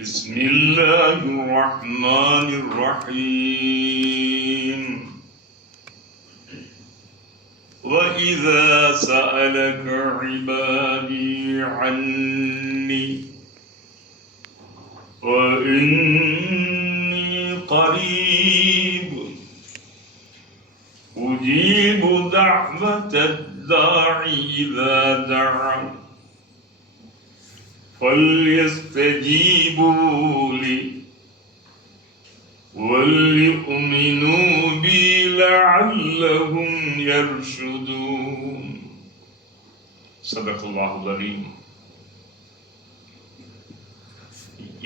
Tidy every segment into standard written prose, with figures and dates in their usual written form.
بسم الله الرحمن الرحيم وإذا سألك عبادي عني وإني قريب أجيب دعوة الداعي إذا دعا فليستجيبوا لي وليؤمنوا بي لعلهم يرشدون صدق الله العظيم.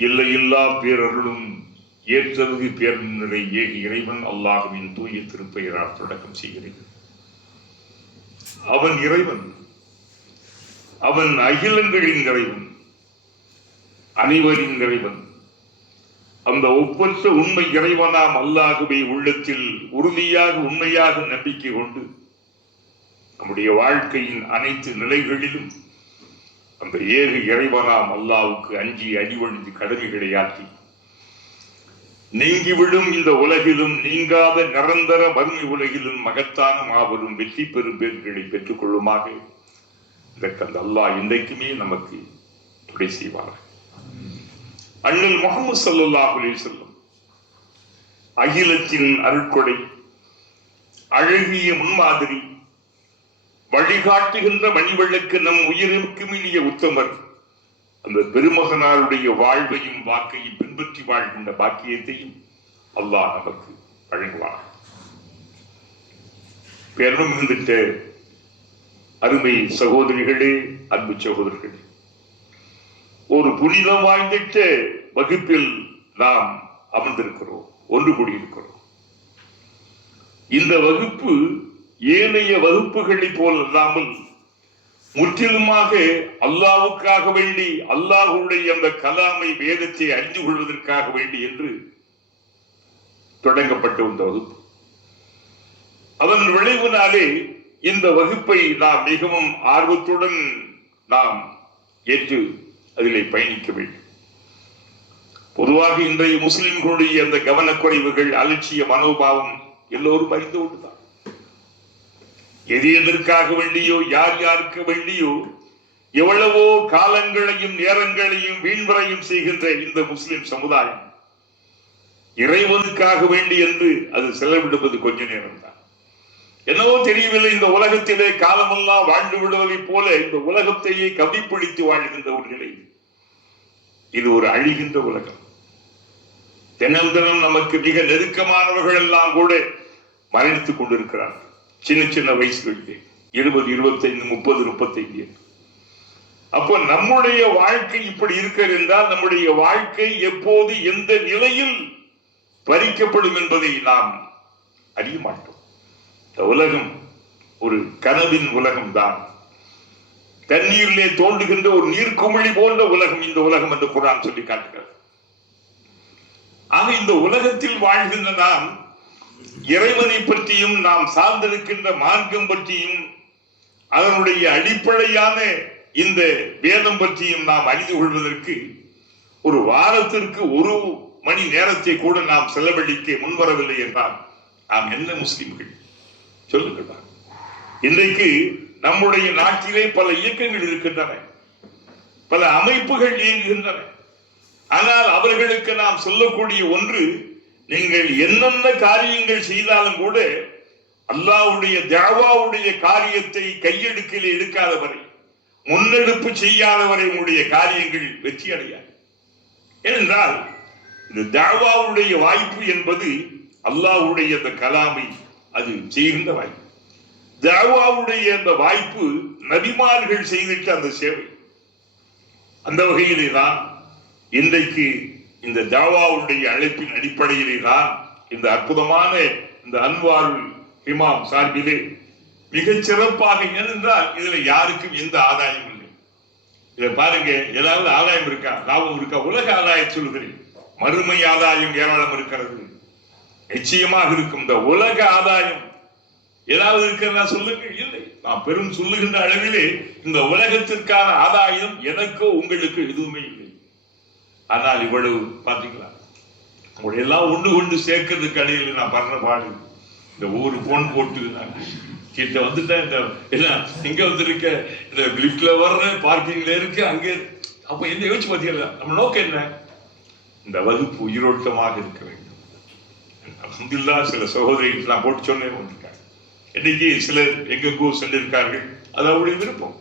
எல்லையில்லா பேரருளும் ஏற்றமிகு பேரன்பினை ஏக இறைவன் அல்லாஹ்வின் தூய திருப்பெயரால் தொடக்கம் செய்கிறேன். அவன் இறைவன், அவன் அகிலங்களின் இறைவன், அனைவரின் இறைவன். அந்த ஒப்பற்ற உண்மை இறைவனாம் அல்லாஹ்வை உள்ளத்தில் உறுதியாக உண்மையாக நம்பிக்கை கொண்டு நம்முடைய வாழ்க்கையின் அனைத்து நிலைகளிலும் அந்த ஏக இறைவனாம் அல்லாஹ்வுக்கு அஞ்சி அடிவணிந்து கடமைகளை ஆற்றி நீங்கிவிடும் இந்த உலகிலும் நீங்காத நிரந்தர வறுமை உலகிலும் மகத்தான மாபெரும் வெற்றி பெறும் பேர்களை பெற்றுக் கொள்ளுமாக இதற்கு அந்த அல்லாஹ் இன்றைக்குமே நமக்கு துணை செய்வார். அண்ணல் முஹம்மது ஸல்லல்லாஹு அலைஹி வஸல்லம் அகிலத்தின் அருட்கொடை, அழகிய முன்மாதிரி, வழிகாட்டுகின்ற மணிவெள்ளுக்கு நம் உயிருக்கு இனிய உத்தமர், அந்த பெருமகனாருடைய வாழ்வையும் வாக்கையும் பின்பற்றி வாழ்கின்ற பாக்கியத்தையும் அல்லாஹ் நமக்கு வழங்குவார். பெரும் இருந்துட்ட அருமை சகோதரிகளே, அன்பு சகோதரர்களே, ஒரு புனிதம் வாய்ந்திட்ட வகுப்பில் நாம் அமர்ந்திருக்கிறோம், ஒன்று கூடியிருக்கிறோம். இந்த வகுப்பு ஏனைய வகுப்புகளைப் போல் அல்லாமல் முற்றிலுமாக அல்லாஹ்வுக்காக வேண்டி, அல்லாஹ்வுடைய அந்த கலாமை வேதத்தை அறிந்து கொள்வதற்காக வேண்டி என்று தொடங்கப்பட்ட இந்த வகுப்பு. அதன் விளைவினாலே இந்த வகுப்பை நாம் மிகவும் ஆர்வத்துடன் நாம் ஏற்று அதிலே பயணிக்க வேண்டும். பொதுவாக இன்றைய முஸ்லிம்களுடைய அந்த கவனக்குறைவுகள், அலட்சிய மனோபாவம் எல்லோரும் அறிந்து கொண்டுதான். எது எதற்காக வேண்டியோ, யார் யாருக்கு வேண்டியோ எவ்வளவோ காலங்களையும் நேரங்களையும் வீண்வரையும் செய்கின்ற இந்த முஸ்லிம் சமுதாயம் இறைவனுக்காக வேண்டி என்று அது செலவிடுவது கொஞ்ச நேரம் தான். என்னவோ தெரியவில்லை, இந்த உலகத்திலே காலமெல்லாம் வாழ்ந்து விடுவதை போல இந்த உலகத்தையே கவிப்பிடித்து வாழ்கின்ற ஒரு நிலை. இது ஒரு அழிகின்ற உலகம். தினம் தினம் நமக்கு மிக நெருக்கமானவர்கள் எல்லாம் கூட மரணித்துக் கொண்டிருக்கிறார்கள். சின்ன சின்ன வயசுகளிலே 20, 25, 30, 35. அப்போ நம்முடைய வாழ்க்கை இப்படி இருக்கிறது என்றால் நம்முடைய வாழ்க்கை எப்போது எந்த நிலையில் பறிக்கப்படும் என்பதை நாம் அறிய மாட்டோம். இந்த உலகம் ஒரு கனவின் உலகம் தான். தண்ணீரிலே தோன்றுகின்ற ஒரு நீர்க்குமிழி போன்ற உலகம் இந்த உலகம் என்று குர்ஆன் சொல்லி காட்டுகிறது. ஆக இந்த உலகத்தில் வாழ்கின்ற நாம் இறைவனை பற்றியும், நாம் சார்ந்திருக்கின்ற மார்க்கம் பற்றியும், அதனுடைய அடிப்படையான இந்த வேதம் பற்றியும் நாம் அறிந்து கொள்வதற்கு ஒரு வாரத்திற்கு 1 மணி நேரத்தை கூட நாம் செலவழிக்க முன்வரவில்லை என்றால் நாம் என்ன முஸ்லிம்கள்? சொல்லுங்கள். இன்றைக்கு நம்முடைய நாட்டிலே பல இயக்கங்கள் இருக்கின்றன, பல அமைப்புகள் இயங்குகின்றன. ஆனால் அவர்களுக்கு நாம் சொல்லக்கூடிய ஒன்று, நீங்கள் என்னென்ன காரியங்கள் செய்தாலும் கூட அல்லாஹ்வுடைய தஅவாவுடைய காரியத்தை கையெடுக்கிலே எடுக்காதவரை, முன்னெடுப்பு செய்யாதவரை உங்களுடைய காரியங்கள் வெற்றி அடையாது. ஏனென்றால் இந்த தஅவாவுடைய வாய்ப்பு என்பது அல்லாஹ்வுடைய அந்த கலாமை அது செய்கின்ற வாய்ப்பு. தஅவாவுடைய அந்த வாய்ப்பு நபிமார்கள் செய்திட்ட அந்த சேவை. அந்த வகையிலே தான் இன்றைக்கு இந்த தஅவாவுடைய அழைப்பின் அடிப்படையிலே தான் இந்த அற்புதமான இந்த அன்வாருல் இமாம் சார்பிலே மிகச் சிறப்பாக, ஏனென்றால் இதுல யாருக்கும் எந்த ஆதாயம் இல்லை. இதை பாருங்க, ஏதாவது ஆதாயம் இருக்கா? லாபம் இருக்கா? உலக ஆதாயம் சொல்லுகிறேன், மறுமை ஆதாயம் ஏராளம் இருக்கிறது, நிச்சயமாக இருக்கும். இந்த உலக ஆதாயம் ஏதாவது இருக்கிறதா சொல்லுங்கள். இல்லை, நான் பெரும் சொல்லுகின்ற அளவிலே இந்த உலகத்திற்கான ஆதாயம் எனக்கோ உங்களுக்கு எதுவுமே இல்லை. ஆனால் இவ்வளவு பாத்தீங்களா, உங்களுடைய எல்லாம் ஒண்ணு கொண்டு சேர்க்கிறதுக்கு அடையில நான் பண்ற பாடு. இந்த ஊரு போன் போட்டு கிட்ட வந்துட்டேன், இந்த எல்லாம் எங்க வந்திருக்க, இந்த லிப்ட்ல வர்ற, பார்க்கிங்ல இருக்கு, அங்கே. அப்ப என்ன யோசிச்சு பாத்தீங்களா, நம்ம நோக்கம் என்ன? இந்த வகுப்பு உயிரோட்டமாக இருக்க வேண்டும். அல்ஹம்துலில்லாஹ் சில சகோதரிகள் நான் போட்டு சொன்னேன் வந்திருக்காங்க. இன்னைக்கு சிலர் எங்கெங்கோ சென்றிருக்கார்கள். அது அவருடைய விருப்பம்.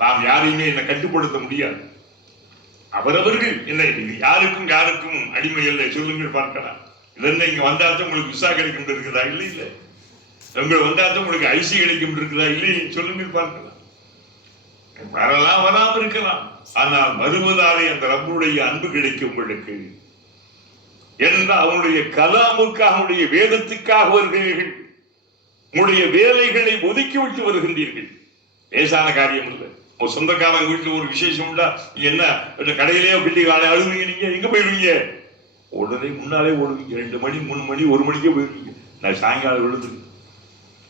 நாம் யாரையுமே என்னை கட்டுப்படுத்த முடியாது. அவரவர்கள் என்ன, யாருக்கும் யாருக்கும் அடிமை இல்லை. சொல்லுங்கள் பார்க்கலாம். இதென்ன இங்க வந்தாத்தான் உங்களுக்கு விசா கிடைக்கும் இருக்குதா? இல்லை இல்லை. உங்களை வந்தாத்தான் உங்களுக்கு ஐசி கிடைக்கும் இருக்குதா? இல்லை. சொல்லுங்கள் பார்க்கலாம். வரலாம், வராமல் இருக்கலாம். ஆனால் வருவதாலே அந்த ரப்புடைய அன்பு கிடைக்கும் உங்களுக்கு. என்றால் அவனுடைய கலாமுக்காக, அவனுடைய வேதத்துக்காக வருகிறீர்கள். உங்களுடைய வேலைகளை ஒதுக்கிவிட்டு வருகின்றீர்கள். லேசான காரியம் இல்லை. ஒரு சொந்தக்காரங்க வீட்டுல ஒரு விசேஷம் உண்டா, என்ன கடையிலேயோ பிள்ளை காலை அழுவீங்க, நீங்க எங்க போயிடுவீங்க? உடனே முன்னாலே ஓடுவீங்க. 2 மணி 3 மணி 1 மணிக்கே போயிடுவீங்க. நான் சாயங்காலம் விழுது.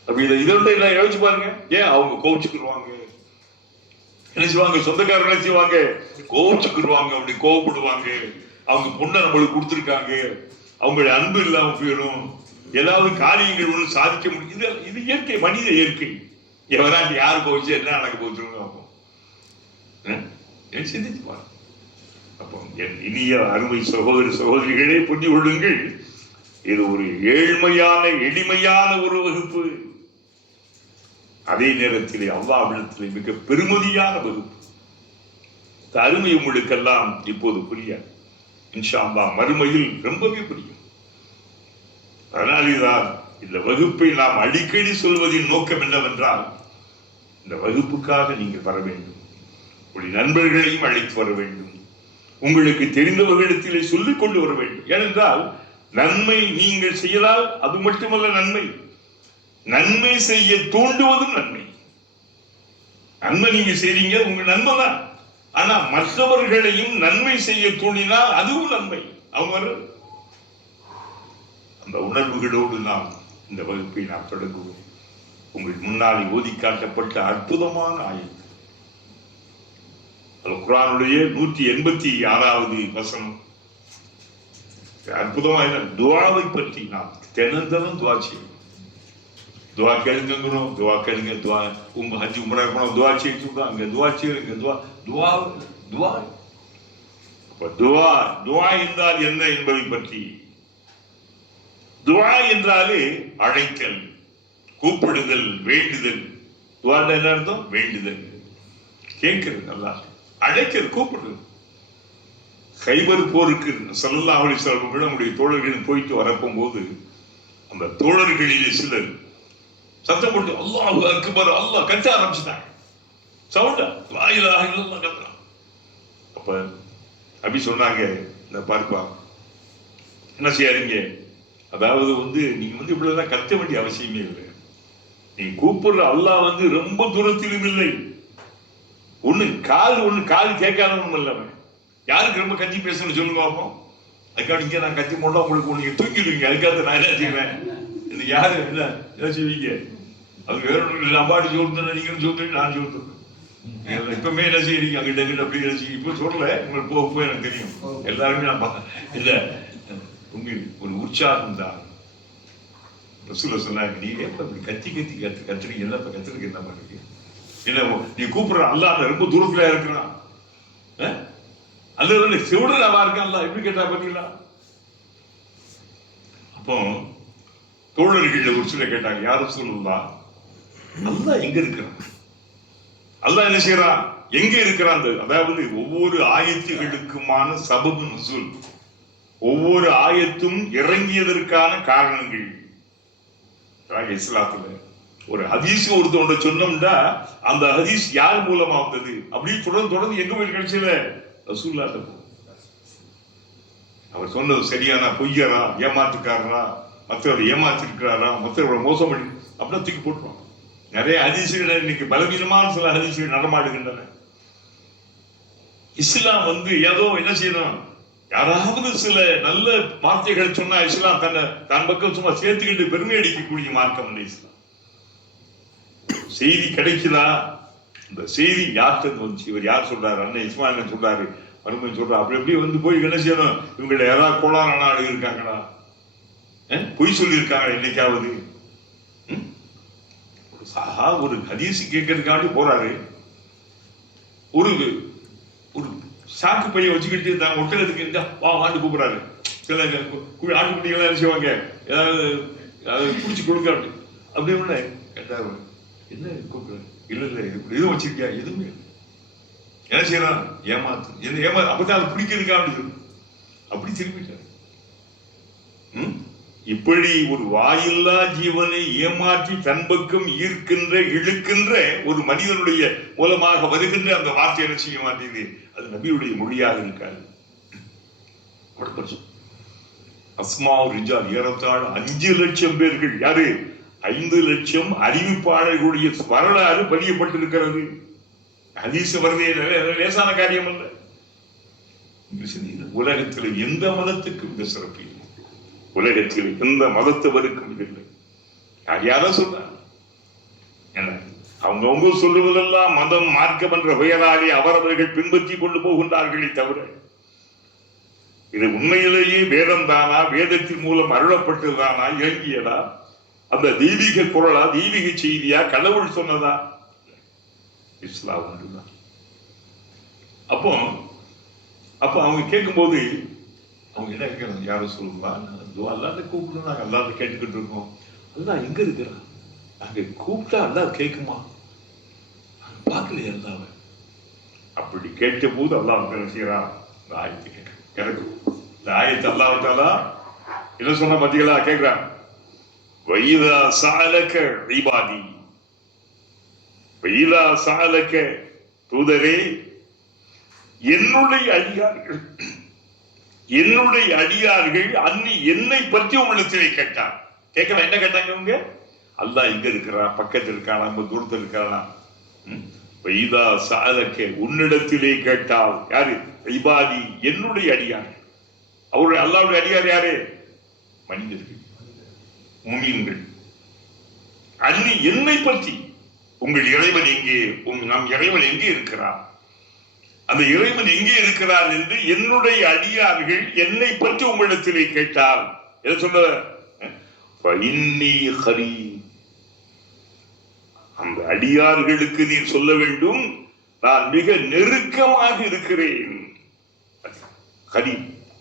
அப்படி இதை எல்லாம் யோசிச்சு பாருங்க. ஏன் அவங்க கோவிச்சுக்குருவாங்க, என்ன செய்வாங்க? சொந்தக்காரர் என்ன செய்வாங்க? கோவிச்சுக்குருவாங்க, அப்படி கோவப்படுவாங்க. அவங்க பொண்ணை நம்மளுக்கு கொடுத்துருக்காங்க, அவங்களுடைய அன்பு இல்லாம போயிடும். ஏதாவது காரியங்கள் ஒண்ணு சாதிக்க முடியும். இது இயற்கை, மனித இயற்கை. எவராண்டி யாரு போச்சு, என்ன நடக்க போச்சுன்னு சிந்திச்சு பாருங்க. அப்போ என் இனிய அருமை சகோதர சகோதரிகளே, புரிந்து கொள்ளுங்கள், இது ஒரு ஏழ்மையான எளிமையான ஒரு வகுப்பு. அதே நேரத்திலே அல்லாஹ்விடத்திலே மிக பெருமதியான வகுப்பு. அருமை உங்களுக்கெல்லாம் இப்போது புரியாது. இன்ஷா அல்லாஹ் மறுமையில் ரொம்பவே புரியும். அதனால்தான் இந்த வகுப்பை நாம் அடிக்கடி சொல்வதின் நோக்கம் என்னவென்றால், இந்த வகுப்புக்காக நீங்கள் வர வேண்டும். உங்களுடைய நண்பர்களையும் அழைத்து வர வேண்டும். உங்களுக்கு தெரிந்தவர்களிடத்திலே சொல்லிக் கொண்டு வர வேண்டும். ஏனென்றால் நன்மை நீங்கள் செய்யலாம், அது மட்டுமல்ல நன்மை. நன்மை செய்ய தூண்டுவதும் நன்மை. நன்மை நீங்க செய்றீங்க, உங்க நன்மை தான். ஆனா மற்றவர்களையும் நன்மை செய்ய தூண்டினால் அதுவும் நன்மை. அவங்க அந்த உணர்வுகளோடு நாம் இந்த வகுப்பை நாம் தொடங்குவோம். உங்கள் முன்னாடி ஓதி காட்டப்பட்ட அற்புதமான ஆயத்து குர்ஆனுடைய 186வது வசனம். அற்புதமான துஆவை பற்றி நாம் தினந்தனம் துஆ செய்யணும். துஆ கேளுங்கிறோம், துஆ கேளுங்க, துஆ ஹஜ் உம்ரா போனோம், துஆ செய்யுங்க, அங்க துஆ செய்யுங்க, துஆ துஆ துஆ. அப்ப துஆ துஆ என்றால் என்ன என்பதை பற்றி. துஆ என்றாலே அழைத்தல், கூப்பிடுதல், வேண்டுதல். துஆ என்ன அர்த்தம்? வேண்டுதல், கேட்கிறது, அல்லாஹ் அழைக்கிறது, கூப்பிடுறது. கைபர் போருக்கு ஸல்லல்லாஹு அலைஹி வஸல்லம் நம்முடைய தோழர்கள் போயிட்டு வரப்போம் போது அந்த தோழர்களிலே சிலர் சத்தம் போட்டு அல்லாஹு அக்பர், அல்லாஹ் கத்த ஆரம்பிச்சுட்டாங்க. சவுண்டா லா இலாஹ இல்லல்லாஹ் கத்துறாங்க. அப்ப நபி சொன்னாங்க, இந்த பார்ப்பா என்ன செய்யாதீங்க, அதாவது நீங்க இவ்வளவுதான் கத்த வேண்டிய அவசியமே இல்லை. நீங்க கூப்பிடுற அல்லாஹ் ரொம்ப தூரத்திலும் இல்லை. ஒண்ணு காது கேட்காதவனும் இல்லாம யாருக்கு ரொம்ப கத்தி பேசணும்னு சொல்லுங்க பார்ப்போம். அதுக்காக இங்க நான் கத்தி போட்டா உங்களுக்கு நீங்க தூங்கிடுவீங்க. அதுக்காக நான் என்ன செய்வேன், இது யாரு என்ன செய்வீங்க? அது வேற ஒன்று அம்பாடி சொல்றேன், நீங்களும் சொல்றீங்க, நான் சொல்றேன். இப்பவுமே என்ன செய்யறீங்க, அங்கிட்ட அப்படி என்ன செய்ய இப்ப சொல்லல, உங்களுக்கு போக எனக்கு தெரியும். எல்லாருமே நான் இல்ல உண்மையில் ஒரு உற்சாகம் தான். ரசூலுல்லாஹ் சொன்னாங்க, நீங்க எப்ப அப்படி கத்தி கத்துறீங்க, என்ன கத்துறதுக்கு என்ன பண்றீங்க? என்ன நீ கூப்பிடுற அல்லாஹ் ரொம்ப தூரத்துல இருக்கிறான், அல்ல செவிட நல்லா இருக்கான்ல, எப்படி கேட்டா பாத்தீங்களா? அப்போ தோழர்கள் ஒரு சில கேட்டாங்க, யார் ரசூலுல்லாஹ், அல்லாஹ் எங்க இருக்கிறான்? அல்லாஹ் என்ன செய்யறான், எங்க இருக்கிறான்? அதாவது ஒவ்வொரு ஆயத்துகளுக்குமான சபபு நுஸூல், ஒவ்வொரு ஆயத்தும் இறங்கியதற்கான காரணங்கள். இஸ்லாத்துல ஒரு ஹதீஸ் ஒருத்தவங்க சொன்னோம்னா அந்த ஹதீஸ் யார் மூலமா வந்தது அப்படி தொடர்ந்து எங்க போய் கிடைச்சல ரசூலுல்லாஹ். அவர் சொன்னது சரியான பொய்யரா, ஏமாத்துக்காரரா, மற்றவரை ஏமாத்திருக்கிறாரா, மற்றவரை மோசம் பண்ணி அப்படின்னா தூக்கி போட்டுருவாங்க. நிறைய ஹதீசுகள் இன்னைக்கு பலவீனமான சில ஹதீசுகள் நடமாடுகின்றன. இஸ்லாம் ஏதோ என்ன செய்யணும், யாராவது சில நல்ல வார்த்தைகள் சொன்னா இஸ்லாம் தன் பக்கம் சும்மா சேர்த்துக்கிட்டு பெருமை அடிக்கக்கூடிய மார்க்கம் இல்லை இஸ்லாம். செய்தி கிடைக்குதா? இந்த செய்தி யார்கிட்ட வந்துச்சு? இவர் யார் சொல்றாரு? அண்ணன் இஸ்மாயில் சொல்றாரு, மருமகன் சொல்றா. அப்படி எப்படி வந்து போய் என்ன செய்யணும்? இவங்கள்ட்ட ஏதாவது கோளாறு நாடு இருக்காங்களா? பொய் சொல்லி இருக்காங்க என்னைக்காவது? ஒரு ஹதீஸ் கேட்கறதுக்காண்டி போறாரு. ஒரு ஒரு சாக்கு பைய வச்சுக்கிட்டு தான் ஒட்டகத்துக்கு இருந்தா வா வாண்டு கூப்பிடுறாரு. சில ஆட்டுக்குட்டிகள் என்ன செய்வாங்க, ஏதாவது குடிச்சு கொடுக்க அப்படி ஒண்ணு கேட்டாரு. என்ன கூப்பிடுறாரு? இல்ல இல்ல எதுவும் வச்சிருக்கியா? எதுவுமே என்ன செய்யறான்? ஏமாத்து அப்பதான் அது பிடிக்கிறதுக்காக அப்படி திரும்பிட்டாரு. இப்படி ஒரு வாயில்லா ஜீவனை ஏமாற்றி தன் பக்கம் ஈர்க்கின்ற இழுக்கின்ற ஒரு மனிதனுடைய மூலமாக வருகின்ற அந்த வார்த்தை என்ன செய்ய மாட்டேங்குது? அது நபியுடைய மொழியாக இருக்காது. அஸ்மா ரிஜால் ஏறத்தாழ 5 லட்சம் பேர்கள். யாரு? 5 லட்சம் அறிவிப்பாளர்களுடைய வரலாறு பதியப்பட்டிருக்கிறது. ஹதீஸ் வரதே லேசான காரியம் அல்ல. உலகத்தில் எந்த மதத்துக்கும் இந்த சிறப்பு இல்லை. உலகத்தில் எந்த மதத்தவருக்கும் இல்லை. யார சொல்றாங்க? அவங்க சொல்லுவதெல்லாம் மதம் மார்க்கம் என்ற பெயராலே அவரவர்கள் பின்பற்றி கொண்டு போகின்றார்களே தவிர இது உண்மையிலேயே வேதம் தானா? வேதத்தின் மூலம் அருளப்பட்டதுதானா? இறங்கியதா? அந்த தெய்வீக குரலா? தெய்வீக செய்தியா? கடவுள் சொன்னதா? இஸ்லாம் ஒன்றுதான். அப்போ அவங்க கேட்கும் போது அவங்க என்ன கேட்கறாங்க? யாரும் சொல்லுவா அல்லாத கூப்பிட்டு நாங்க அல்லாத கேட்டுக்கிட்டு இருக்கோம். அல்லா எங்க இருக்கிறான்? நாங்க கூப்பிட்டா அல்லா கேட்குமா? பார்க்கலையே அல்லாவ. அப்படி கேட்ட போது அல்லாஹ் என்ன செய்யறான்? இந்த ஆயத்தை கேட்க இந்த ஆயத்தை அல்லாஹ்தாலா என்ன சொன்ன பாத்தீங்களா? கேட்கிறான். வைதா சஅலக இபாதி, வைதா சஅலக தூதரே, என்னுடைய அடியார்கள் அன்னி என்னை பற்றி உங்களிடத்திலே கேட்டார். கேட்கலாம். என்ன கேட்டாங்க அவங்க? அல்லாஹ் எங்க இருக்கிறா? பக்கத்தில் இருக்கானா? நம்ம தூரத்தில் இருக்கானா? வைதா சஅலக, உன்னிடத்திலே கேட்டால். யாரு? இபாதி, என்னுடைய அடியார்கள். அவருடைய அல்லாஹ்வுடைய அடியார் யாரு? மனிதர்கள், முஃமின்கள். அன்னி என்னை பற்றி, உங்கள் இறைவன் எங்கே? நம் இறைவன் எங்கே இருக்கிறார்? அந்த இறைவன் எங்கே இருக்கிறார் என்று என்னுடைய அடியார்கள் என்னை பற்றி உங்களிடத்திலே கேட்டால் என்ன சொல்ல? அந்த அடியார்களுக்கு நீ சொல்ல வேண்டும், நான் மிக நெருக்கமாக இருக்கிறேன். ஹரி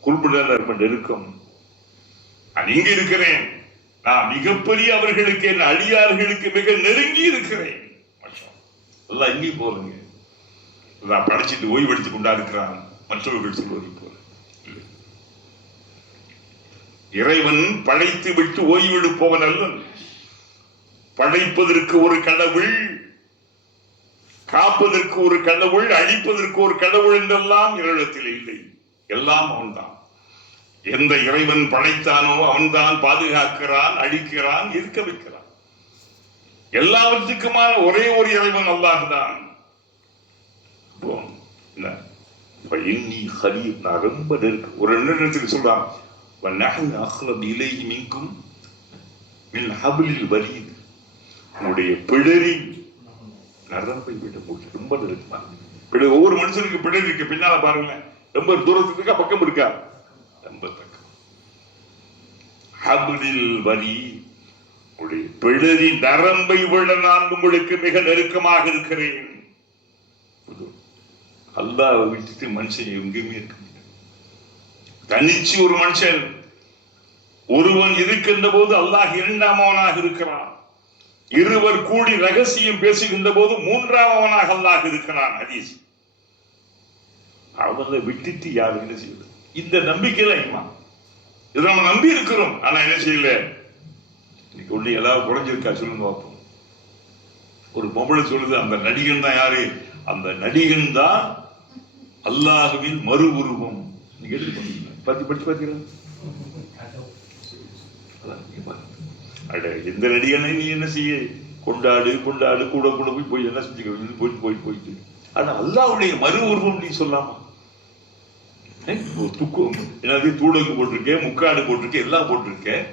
குர்புடன் நெருக்கம். நான் இங்க இருக்கிறேன். நான் மிகப்பெரிய அவர்களுக்கு, என் அடியார்களுக்கு மிக நெருங்கி இருக்கிறேன். எல்லாம் இங்கே போறீங்க படிச்சுட்டு ஓய்வெடுத்துக் கொண்டா இருக்கிறான் மற்றவர்கள் சொல்வதை போல. இறைவன் படைத்து விட்டு ஓய்வெடுப்பவன் அல்ல. படைப்பதற்கு ஒரு கடவுள், காப்பதற்கு ஒரு கடவுள், அழிப்பதற்கு ஒரு கடவுள் என்றெல்லாம் இறைவனத்தில் இல்லை. எல்லாம் அவன்தான். எந்த இறைவன் படைத்தானோ அவன்தான் பாதுகாக்கிறான், அழிக்கிறான், இருக்க வைக்கிறான். எல்லாவற்றுக்குமான ஒரே ஒரு இறைவன் அல்லாஹ் தான். நான் ரொம்ப நெருக்கம். ஒரு நேரத்துக்கு சொல்றான், உங்களுடைய பிடரி நரம்பை விட ரொம்ப நெருக்கமா. ஒவ்வொரு மனுஷனுக்கு பிடரி இருக்கு. பின்னால பாருங்க, ரொம்ப தூரத்துக்கு இருக்கா, பக்கம் இருக்கா? ரொம்ப பக்கம். ஹபிலில் வலி, உங்களுடைய பிடரி நரம்பை விட நான் உங்களுக்கு மிக நெருக்கமாக இருக்கிறேன். அல்லாஹ்வை விட்டுட்டு மனுஷன் எங்கேயுமே இருக்க முடியாது. தனிச்சு ஒரு மனுஷன் ஒருவன் இருக்கின்ற போது அல்லாஹ் இரண்டாமவனாக இருக்கிறான். இருவர் கூடி ரகசியம் பேசுகின்ற போது மூன்றாமவனாக அல்லாஹ் இருக்கிறான். ஹதீஸ். அவங்களை விட்டுட்டு யாரு என்ன செய்யல? இந்த நம்பிக்கையில இதை நம்ம நம்பி இருக்கிறோம். ஆனா என்ன செய்யல? இன்னைக்கு ஒண்ணு ஏதாவது குறைஞ்சிருக்கா சொல்லுங்க பார்ப்போம். ஒரு பொம்பளை சொல்லுது, அந்த நடிகன் தான் யாரு? அந்த நடிகன் தான் அல்லாஹ்வின் மறு உருவம். நீங்க படிச்சு பாத்தீங்களா? எந்த நடிகனை நீ என்ன செய்ய? கொண்டாடு கொண்டாடு, கூட கூட போய் என்ன செஞ்சு போயிட்டு. ஆனா அல்லாஹ்வுடைய மறு உருவம் நீ சொல்லாமா? துக்கம் என்னது? தூடங்கு போட்டிருக்கேன், முக்காடு போட்டிருக்கேன், எல்லாம் போட்டிருக்கேன்.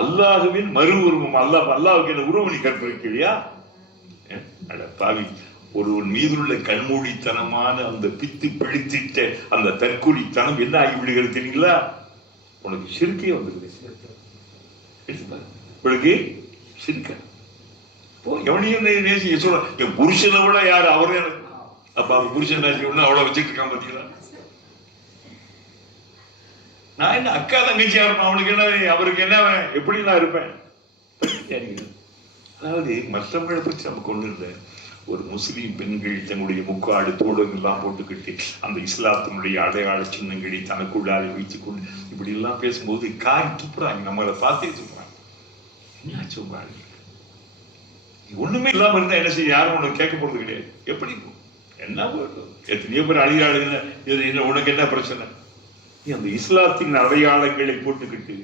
அல்லாஹ்வின் மறு உருவம். அல்லாஹ்வுக்கு என்ன உருவம் நீ கற்பிருக்க இல்லையா? பாவி, ஒருவன் மீதுள்ள கண்மூடித்தனமான அந்த பித்து பிடித்திட்ட அந்த தற்கொலைத்தனம் என்ன ஆகிவிடுகிறது தெரியுங்களா? உனக்கு சிறுக்கே வந்துருது. உனக்கு சிறுக்க எவனையும் நேசிக்க சொல்ற, என் புருஷனை விட யாரு அவரே எனக்கு. அப்ப அவன் புருஷன் அவ்வளவு வச்சுட்டு இருக்கான் பாத்தீங்களா? நான் என்ன அக்கா தங்கச்சியா இருப்பேன், அவனுக்கு என்ன, அவருக்கு என்ன, எப்படி நான் இருப்பேன்? அதாவது மற்றவங்களை பற்றி நமக்கு ஒண்ணு இல்லை. ஒரு முஸ்லீம் பெண்கள் தன்னுடைய முக்காடு தோடுகள் எல்லாம் போட்டுக்கிட்டு அந்த இஸ்லாத்தினுடைய அடையாள சின்னங்களை தனக்குள்ளாலே வைத்துக் கொண்டு இப்படி எல்லாம் பேசும்போது காய் துப்புறாங்க, நம்மளை பார்த்தே துப்புறாங்க. என்ன சொல்றாங்க? ஒண்ணுமே இல்லாம இருந்தா என்ன செய்ய? யாரும் உனக்கு கேட்க போறது கிடையாது. எப்படி என்ன எத்தனையோ பேர் அழியாளுங்க, இது உனக்கு என்ன பிரச்சனை? நீ அந்த இஸ்லாத்தின் அடையாளங்களை போட்டுக்கிட்டு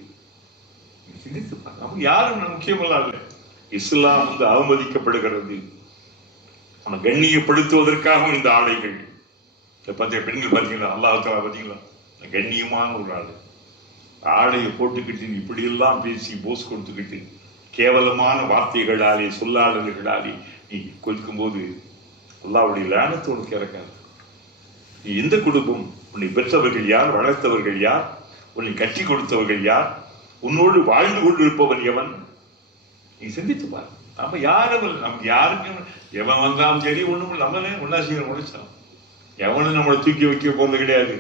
யாரும் முக்கியமல்ல. இஸ்லாம் வந்து அவமதிக்கப்படுகிறது. நம்ம கண்ணியப்படுத்துவதற்காகவும் இந்த ஆடைகள். பெண்கள் பார்த்தீங்களா, அல்லாஹ் பார்த்தீங்களா, கண்ணியமான ஒரு ஆடையை போட்டுக்கிட்டு இப்படி எல்லாம் பேசி போஸ் கொடுத்துக்கிட்டு கேவலமான வார்த்தைகளாலே சொல்லாடல்களாலே நீ கொடுக்கும் போது அல்லாஹ்வுடைய லானத்தோடு கேட்காது. நீ எந்த குடும்பம்? உன்னை பெற்றவர்கள் யார்? வளர்த்தவர்கள் யார்? உன்னை கட்டி கொடுத்தவர்கள் யார்? உன்னோடு வாழ்ந்து கொண்டிருப்பவன் எவன்? நீ சிந்தித்து பாரு. நம்ம யாரும் நமக்கு யாருமே எவன் வந்தாலும் சரி ஒண்ணும் நம்மளே ஒன்னா செய்ய முடிச்சான். எவனும் நம்மளை தூக்கி வைக்க போறது கிடையாது.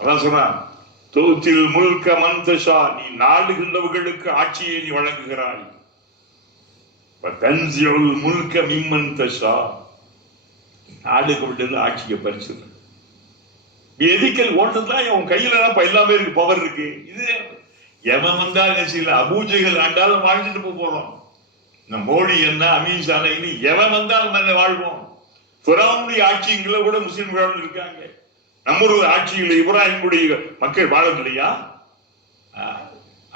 அதான் சொன்னான், தோத்தில் முல்க மந்தஷா, நீ நாடுகின்றவர்களுக்கு ஆட்சியை நீ வழங்குகிறாய். தன்சியுல் முல்க மிம்மந்தஷா, நாடுகின்ற ஆட்சியை பறிச்சு எதிக்கல் ஓட்டதுலாம் உன் கையில தான் எல்லாமே இருக்கு, பவர் இருக்கு. இது எவன் வந்தா நினைச்சல அபூஜைகள் ஆண்டாலும் வாழ்ந்துட்டு போறோம். இந்த மோடி என்ன, அமித்ஷா இது எவன் வந்தாலும் நல்ல வாழ்வோம். பிறவுடைய ஆட்சிகளை கூட முஸ்லிம்கள் இருக்காங்க. நம்முடைய ஆட்சியில் இப்ராஹிமுடைய மக்கள் வாழவில்லையா?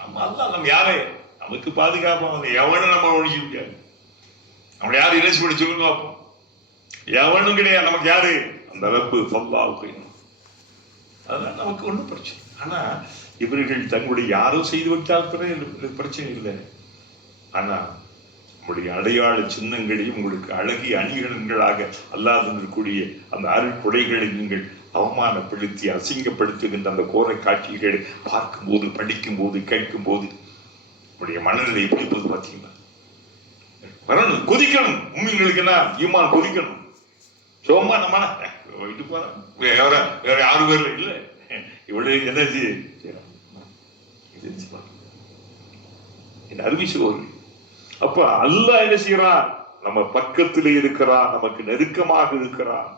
நம்ம யாரே நமக்கு பாதுகாப்பாக எவனும் நம்ம ஒழிக்க முடியாது. நம்ம யாரும் இறைச்சி படி சொல்லுங்க பார்ப்போம். எவனும் கிடையாது. நமக்கு யாரு? அந்த ரப்பு ஃபல்லாஹ். அதனால நமக்கு ஒன்றும் பிரச்சனை. ஆனா இவர்கள் தங்களுடைய யாரோ செய்து வைத்தால் பிரச்சனை இல்லை. ஆனா நம்முடைய அடையாள சின்னங்களை உங்களுக்கு அழகிய அணிகலன்களாக அல்லாது இருக்கக்கூடிய அந்த அருட்கொடைகளை நீங்கள் அவமானப்படுத்தி அசிங்கப்படுத்துகின்ற அந்த கோர காட்சிகளை பார்க்கும் போது, படிக்கும் போது, கேட்கும் போது நம்முடைய மனநிலை எப்படி போது பார்த்தீங்கன்னா வரணும், கொதிக்கணும். உண்மைங்களுக்கு என்ன ஈமான் கொதிக்கணும். சோமா நம்ம போயிட்டு போறோம், வேற யாரு பேர்ல இல்லை. இவ்வளவு எனர்ஜி அருமை சோறு. அப்ப அல்லாஹ் என்ன செய்யறான்? நம்ம பக்கத்திலே இருக்கிறான், நமக்கு நெருக்கமாக இருக்கிறான்.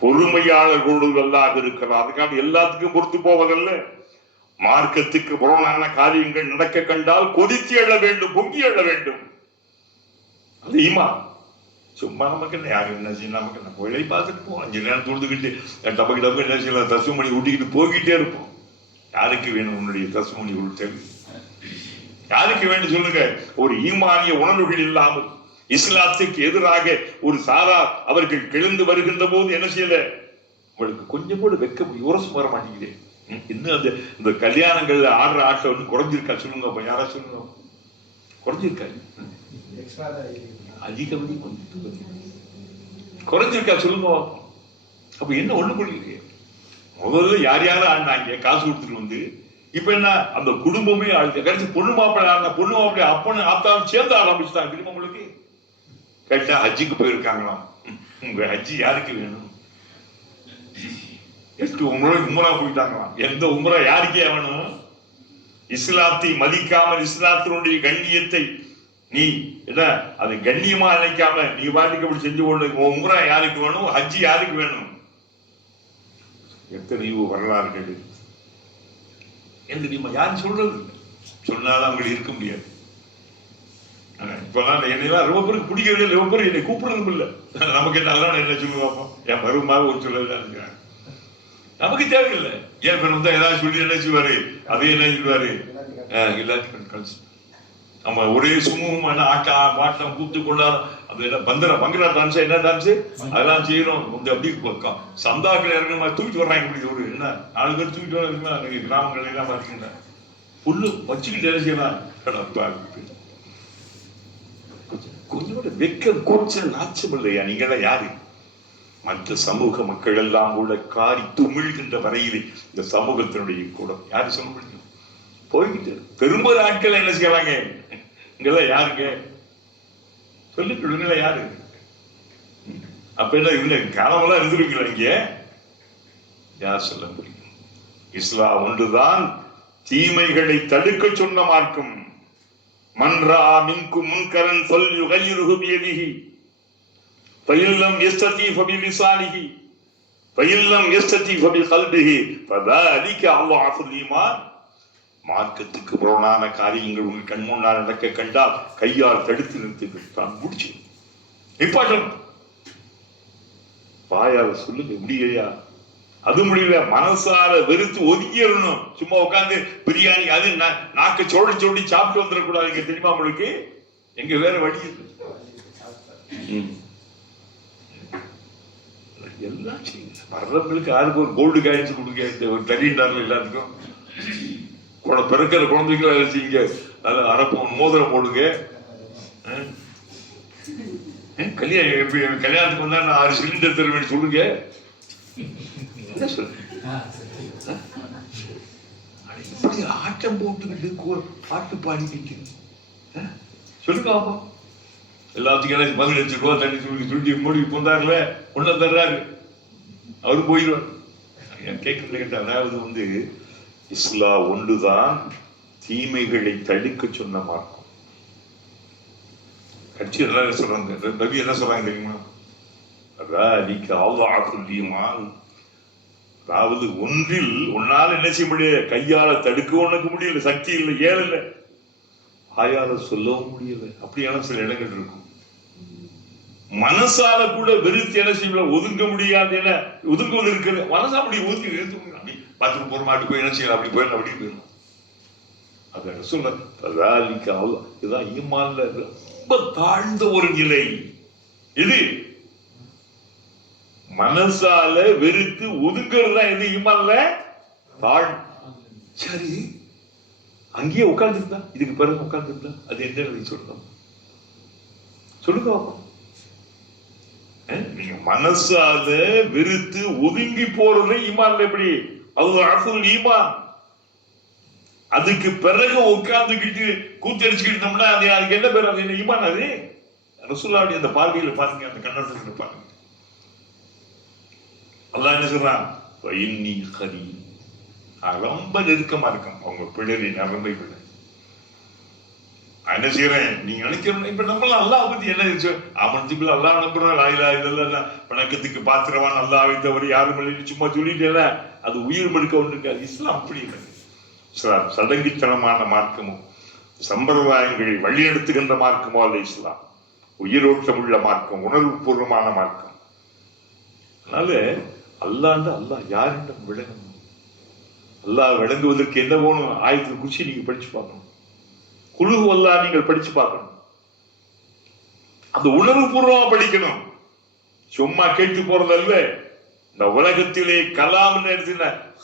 பொறுமையாளர்களோடு அல்லாஹ் இருக்கிறான். அதுக்காக எல்லாத்துக்கும் பொறுத்து போவதல்ல. மார்க்கத்துக்கு புறமான காரியங்கள் நடக்க கண்டால் கொதித்து எழ வேண்டும், பொங்கி எழ வேண்டும். அது ஈமான். சும்மா நமக்கு என்ன யாரும் என்ன செய்யணும், நமக்கு என்ன கோயிலை பார்த்துட்டு போவோம், 5 நேரம் தொழுதுகிட்டு டபக்கு டபக்கு என்ன செய்யலாம், தசுமணி ஊட்டிக்கிட்டு போய்கிட்டே இருப்போம். யாருக்கு வேணும் உன்னுடைய தசுமணி உருட்டல்? யாருக்கு வேணும் சொல்லுங்க? ஒரு ஈமானிய உணர்வுகள் இல்லாமல் இஸ்லாத்துக்கு எதிராக ஒரு சாரா அவர்கள் கிளந்து வருகின்ற போது என்ன செய்யல, உங்களுக்கு கொஞ்சம் கூட வெக்க உரசு வர மாட்டேங்குது. இன்னும் அந்த இந்த கல்யாணங்கள் ஆடுற ஆட்டம் ஒன்று குறைஞ்சிருக்கா சொல்லுங்க. அப்ப யாரா சொல்லுங்க, குறைஞ்சிருக்கா? அதிகப்படி குறைஞ்சிருக்கா சொல்லுங்க. அப்ப என்ன ஒண்ணு புரியலையே. முதல்ல யார் யாரும் ஆடினாங்க காசு கொடுத்துட்டு வந்து, இப்ப என்ன அந்த குடும்பமே கடைசி பொண்ணு மாப்பிள்ளை ஆடினா பொண்ணு மாப்பிள்ளை அப்பன்னு ஆத்தாலும் சேர்ந்து ஆரம்பிச்சுட்டாங்க. திரும்ப உங்களுக்கு கேட்டா ஹஜ்ஜுக்கு போயிருக்காங்களாம். உங்க ஹஜ்ஜி யாருக்கு வேணும்? 8 உம்ரா போயிட்டாங்களாம். எந்த உம்ரா யாருக்கே வேணும்? இஸ்லாத்தை மதிக்காமல் இஸ்லாத்தினுடைய கண்ணியத்தை நீ என்ன அதை கண்ணியமா நினைக்காம நீ பாட்டுக்கு அப்படி செஞ்சு கொண்டு உம்ரா யாருக்கு வேணும்? ஹஜ்ஜி யாருக்கு வேணும்? எத்தனையோ வரலாறுகள் என்று நீ யாரும் சொல்றது சொன்னாலும் அவங்களுக்கு இருக்க முடியாது. இப்பெல்லாம் என்னெல்லாம் ரொம்ப பேருக்கு பிடிக்கிறது இல்லை, ரொம்ப பேர் என்னை கூப்பிடுறதும் இல்லை. நமக்கு என்ன அதெல்லாம் என்ன சொல்லுவாப்போம், என் மருமாக ஒரு சொல்லதான் இருக்கிறாங்க. நமக்கு தேவையில்லை. ஏன் பேர் வந்தா ஏதாவது சொல்லி என்ன செய்வாரு, அதே என்ன சொல்லுவாரு, எல்லாத்துக்கும் கழிச்சு நம்ம ஒரே சுமூகமான ஆட்டா பாட்டம் கூத்து கொண்டாடும். அது என்ன பங்கரா டான்ஸ், என்ன டான்ஸ் அதெல்லாம் செய்யணும். கொஞ்சம் அப்படி சந்தாக்கள் இறங்க தூக்கிட்டு வர்றாங்க. இப்படி ஒரு என்ன 4 பேர் தூக்கிட்டு வர்றாங்க. கிராமங்கள் எல்லாம் பாத்தீங்கன்னா புல்லு வச்சுக்கிட்டு என்ன செய்யலாம். கொஞ்சம் கூட வெக்க கூச்சல் நாச்சம் இல்லையா? நீங்கள யாரு? மற்ற சமூக மக்கள் எல்லாம் கூட காரி துமிழ்கின்ற வரையில் இந்த சமூகத்தினுடைய கூடம் யாரு சொல்ல முடியும்? போய்கிட்டு பெரும்பாலும் ஆட்கள் என்ன செய்யறாங்க? இங்கெல்லாம் யாருங்க சொல்லிவிடுங்களா? யாரு? அப்ப என்ன இவங்க காலமெல்லாம் இருந்திருக்கீங்களா? இங்க யார் சொல்ல முடியும்? இஸ்லாம் ஒன்றுதான் தீமைகளை தடுக்க சொன்ன மார்க்கம். மன்றா மின்கும் முன்கரன் சொல் யுகையுருகு பியதிஹி ஃபயில்லம் யஸ்ததி ஃபபிலிசானிஹி ஃபயில்லம் யஸ்ததி ஃபபிகல்பிஹி ஃபதாலிக அல்லாஹுல் ஈமான். மார்க்கத்துக்கு புறனான காரியங்கள் உங்கள் கண் முன்னால் நடக்க கண்டால் கையால் தடுத்து நிறுத்துங்கள். தான் முடிச்சு நிப்பாட்டம். வாயால சொல்லுங்க முடியலையா? அது முடியல, மனசால வெறுத்து ஒதுக்கிடணும். சும்மா உட்காந்து பிரியாணி அது நாக்க சோடி சோடி சாப்பிட்டு வந்துடக்கூடாது. இங்க தெரியுமா உங்களுக்கு? எங்க வேற வழி எல்லாம் வர்றவங்களுக்கு யாருக்கு ஒரு கோல்டு காயின்ஸ் கொடுங்க. ஒரு தனியிட்டார்கள் எல்லாத்துக்கும் பிறக்கிற குழந்தைகளை வச்சுங்க. நல்ல அரப்பம் மோதிரம் போடுங்க. கல்யாணத்துக்கு வந்தா நான் 6 சிலிண்டர் தருவேன் சொல்லுங்க. என்ன சொல்ற? ஆட்டம் போட்டுக்கிட்டு பாட்டு பாடிக்கிட்டு சொல்லுங்க. எல்லாத்துக்கும் 10 லட்சம் ரூபாய் தண்ணி சுருட்டி மூடி போந்தாருல ஒண்ணு தர்றாரு, அவரு போயிடுவார். கேட்கறது. அதாவது இஸ்லாம் ஒன்றுதான் தீமைகளை தடுக்க சொன்ன மார்க்கம். கட்சி எல்லாரும் சொல்றாங்க. நபி என்ன சொல்றாங்க தெரியுமா? அதாவது ஒன்றில் உன்னால என்ன செய்ய முடியல, கையால தடுக்க உனக்கு முடியல, சக்தி இல்லை, ஏழை இல்லை, வாயால சொல்லவும் முடியல. அப்படியான சில இடங்கள் இருக்கும். மனசால கூட வெறுத்து என்ன செய்ய ஒதுங்க முடியாது. என்ன ஒதுங்குவது இருக்குது? மனசா அப்படி ஒதுக்கி அப்படி பாத்ரூம் போற மாட்டு போய் என்ன செய்யலாம், அப்படி போயிடலாம், அப்படி போயிடலாம். அத சொல்ல இதுதான் ஈமான்ல ரொம்ப தாழ்ந்த ஒரு நிலை. இது மனசால வெறுத்து ஒதுங்கிறது தான் எது ஈமான்ல தாழ். சரி, அங்கேயே உட்கார்ந்துருந்தா, இதுக்கு பிறகு உட்கார்ந்துருந்தா அது என்ன சொல்லணும்? சொல்லுங்க. நீங்க மனசால வெறுத்து ஒதுங்கி போறது ஈமான்ல எப்படி? அது ஈமான். அதுக்கு பிறகு உட்கார்ந்துக்கிட்டு கூத்தடிச்சுக்கிட்டோம்னா அது அதுக்கு என்ன பேர்? அது என்ன ஈமான்? அது ரசூலுல்லாஹ்வுடைய அந்த பார்வையில பாருங்க, அந்த கண்ணோட்டத்துல பாருங்க. அல்லாஹ் என்ன சொல்றான்? இன்னி கரீம், ரொம்ப நெருக்கமா இருக்கும். அவங்க பிள்ளை நரம்பை பிள்ளை என்ன செய்யறேன்? நீங்க நினைக்கிறோம் இப்ப நம்மளாம் அல்லாஹ் பத்தி என்ன அவன் அல்லாஹ் நம்புறோம், லாயிலா இதெல்லாம் வணக்கத்துக்கு பாத்திரவான் அல்லாஹ்வை தவிர யாரும் இல்லைன்னு சும்மா சொல்லிட்டேல, அது உயிர் மறுக்க ஒன்று இருக்காது. இஸ்லாம் அப்படி இல்லை. இஸ்லாம் சடங்குத்தனமான மார்க்கமும் சம்பிரதாயங்களை வழிநடத்துகின்ற மார்க்கமோ அல்ல. இஸ்லாம் உயிரோட்டம் உள்ள மார்க்கம், உணர்வு பூர்வமான மார்க்கம். அதனால அல்லாஹ் யாருன்னு விளங்கணும். அல்லாஹ் விளங்குவதற்கு என்ன போகணும்? ஆயத்தில் குறிச்சி நீங்க படிச்சு பார்க்கணும். குழு அல்லாஹ் நீங்கள் படிச்சு பார்க்கணும். அந்த உணர்வு பூர்வமா படிக்கணும். சும்மா கேட்டு போறதல்ல. இந்த உலகத்திலே கலாம்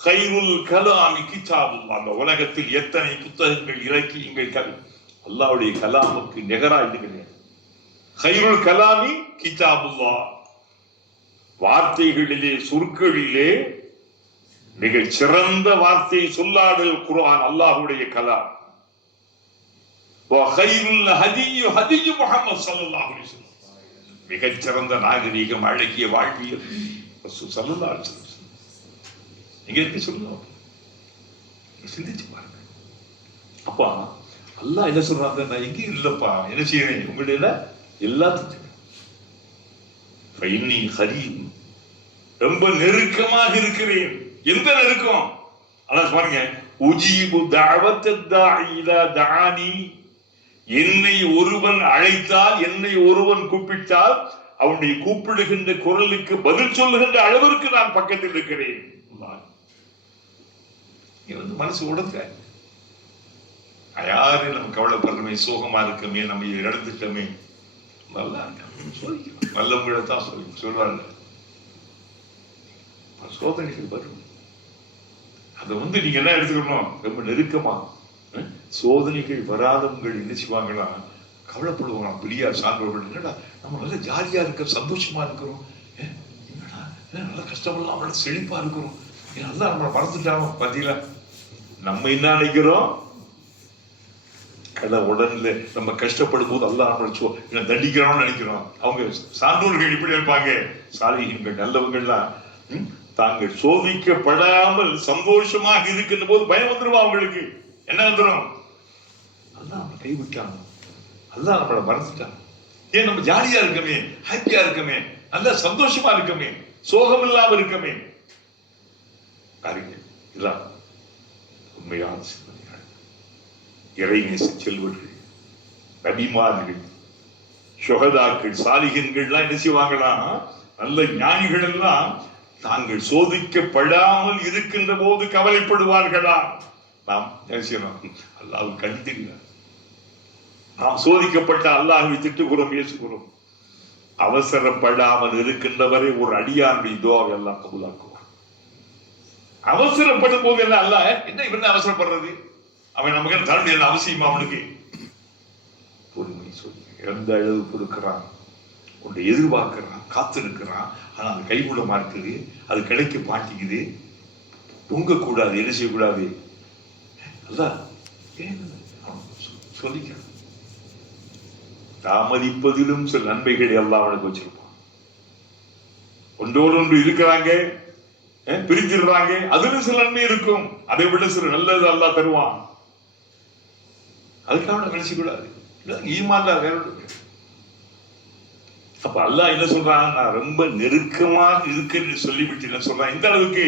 கைருல் கலாமி கிதாபுல்லாஹ். அந்த உலகத்தில் எத்தனை புத்தகங்கள், இலக்கியங்கள் அல்லாஹ்வுடைய கலாமுக்கு நிகரா இது கிடையாது. கைருல் கலாமி கிதாபுல்லாஹ். வார்த்தைகளிலே, சொற்களிலே மிகச் சிறந்த வார்த்தை சொல்லாடல் குர்ஆன், அல்லாஹ்வுடைய கலாம். மிகச் சிறந்த நாகரீகம், அழகிய வாழ்வியல் எங்க இருக்கு சொல்லலாம். சிந்திச்சு பாருங்க. அப்பா அல்லாஹ் என்ன சொல்றாங்க? நான் எங்கேயும் இல்லப்பா, என்ன செய்யறேன்? உங்களுடைய எல்லாத்துக்கும் ரொம்ப நெருக்கமாக இருக்கிறேன். எந்த நெருக்கம்? அல்லாஹ் பாருங்க, உஜீபு தஅவத்தத்தாஇ இலா தஆனி. என்னை ஒருவன் அழைத்தால், என்னை ஒருவன் கூப்பிட்டால் அவனுடைய கூப்பிடுகின்ற குரலுக்கு பதில் சொல்லுகின்ற அளவிற்கு நான் பக்கத்தில் இருக்கிறேன். மனசு உடங்க. யாரு நம்ம கவலைப்படுறமே, சோகமா இருக்கமே, நம்ம இழந்துட்டோமே, நல்லா இருக்க நல்லவங்களை தான் சொல்றாங்க. சோதனைகள் வரும். அதை நீங்க என்ன எடுத்துக்கணும்? ரொம்ப நெருக்கமா. சோதனைகள் வராதவங்கள் என்ன செய்வாங்களா? கவலைப்படுவாங்க. பெரியார் சான்றவர்கள், என்னடா நம்ம நல்லா ஜாலியா இருக்க, சந்தோஷமா இருக்கிறோம், என்னடா நல்லா கஷ்டப்படலாம், நல்லா செழிப்பா இருக்கிறோம், நல்லா நம்மளை மறந்துட்டாங்க. பார்த்தீங்களா, நம்ம என்ன நினைக்கிறோம், உடனே நம்ம கஷ்டப்படும் போது அல்லாஹ் நம்மளை தண்டிக்கிறோம்னு நினைக்கிறோம். அவங்க சான்றோர்கள் இப்படி இருப்பாங்க. சாலிஹீன்கள், நல்லவங்கள்லாம் தாங்கள் சோதிக்கப்படாமல் சந்தோஷமாக இருக்கின்ற போது பயம் வந்துருவா அவங்களுக்கு. என்ன வந்துடும், அல்லாஹ் நம்ம கைவிட்டாங்க, அல்லாஹ் நம்மளை மறந்துட்டாங்க, ஏன் நம்ம ஜாலியா இருக்கமே, ஹாப்பியா இருக்கமே, நல்லா சந்தோஷமா இருக்கமே, சோகம் இல்லாம இருக்கமே. இதான் உண்மையான சிந்தனைகள். இறைநேச செல்வர்கள், நபிமார்கள், சுஹதாக்கள், சாலிஹீன்கள்லாம் என்ன செய்வாங்களாம், நல்ல ஞானிகள் எல்லாம் தாங்கள் சோதிக்கப்படாமல் இருக்கின்ற போது கவலைப்படுவார்களா. நாம் செய்யணும், அல்லாஹ் கண் தெரியாது. நாம் சோதிக்கப்பட்ட அல்லாஹ்வை திட்டுகிறோம், பேசுகிறோம். அவசரப்படாமல் இருக்கின்றவரை ஒரு அடியாருடைய துஆவை அல்லாஹ் கபூலாக்குவார். அவசரப்படும் போது என்ன அல்லாஹ், என்ன இவன் அவசரப்படுறது, அவன் நமக்கு தரணும் என்ன அவசியமா அவனுக்கு? பொறுமை சொல்லி எந்த அளவு கொடுக்கிறான், உன்னை எதிர்பார்க்கிறான், காத்திருக்கிறான். ஆனா அது கைகூடமா இருக்குது, அது கிடைக்க மாட்டேங்குது. பொங்கக்கூடாது, என்ன செய்யக்கூடாது, அல்லாஹ் சொல்லிக்கிறான். தாமதிப்பதிலும் சில நன்மைகளை எல்லாம் அவனுக்கு வச்சிருப்பான். ஒன்றோடு ஒன்று இருக்கிறாங்க, பிரிஞ்சிடுறாங்க, அதுல சில நன்மை இருக்கும், அதை விட சில நல்லது அல்லாஹ் தருவான். அதுக்காக அவனை கழிச்சுக்கூடாது. ஈமான்ல வேற. அப்ப அல்லாஹ் என்ன சொல்றான், நான் ரொம்ப நெருக்கமாக இருக்கேன்னு சொல்லிவிட்டு என்ன சொல்றான், இந்த அளவுக்கு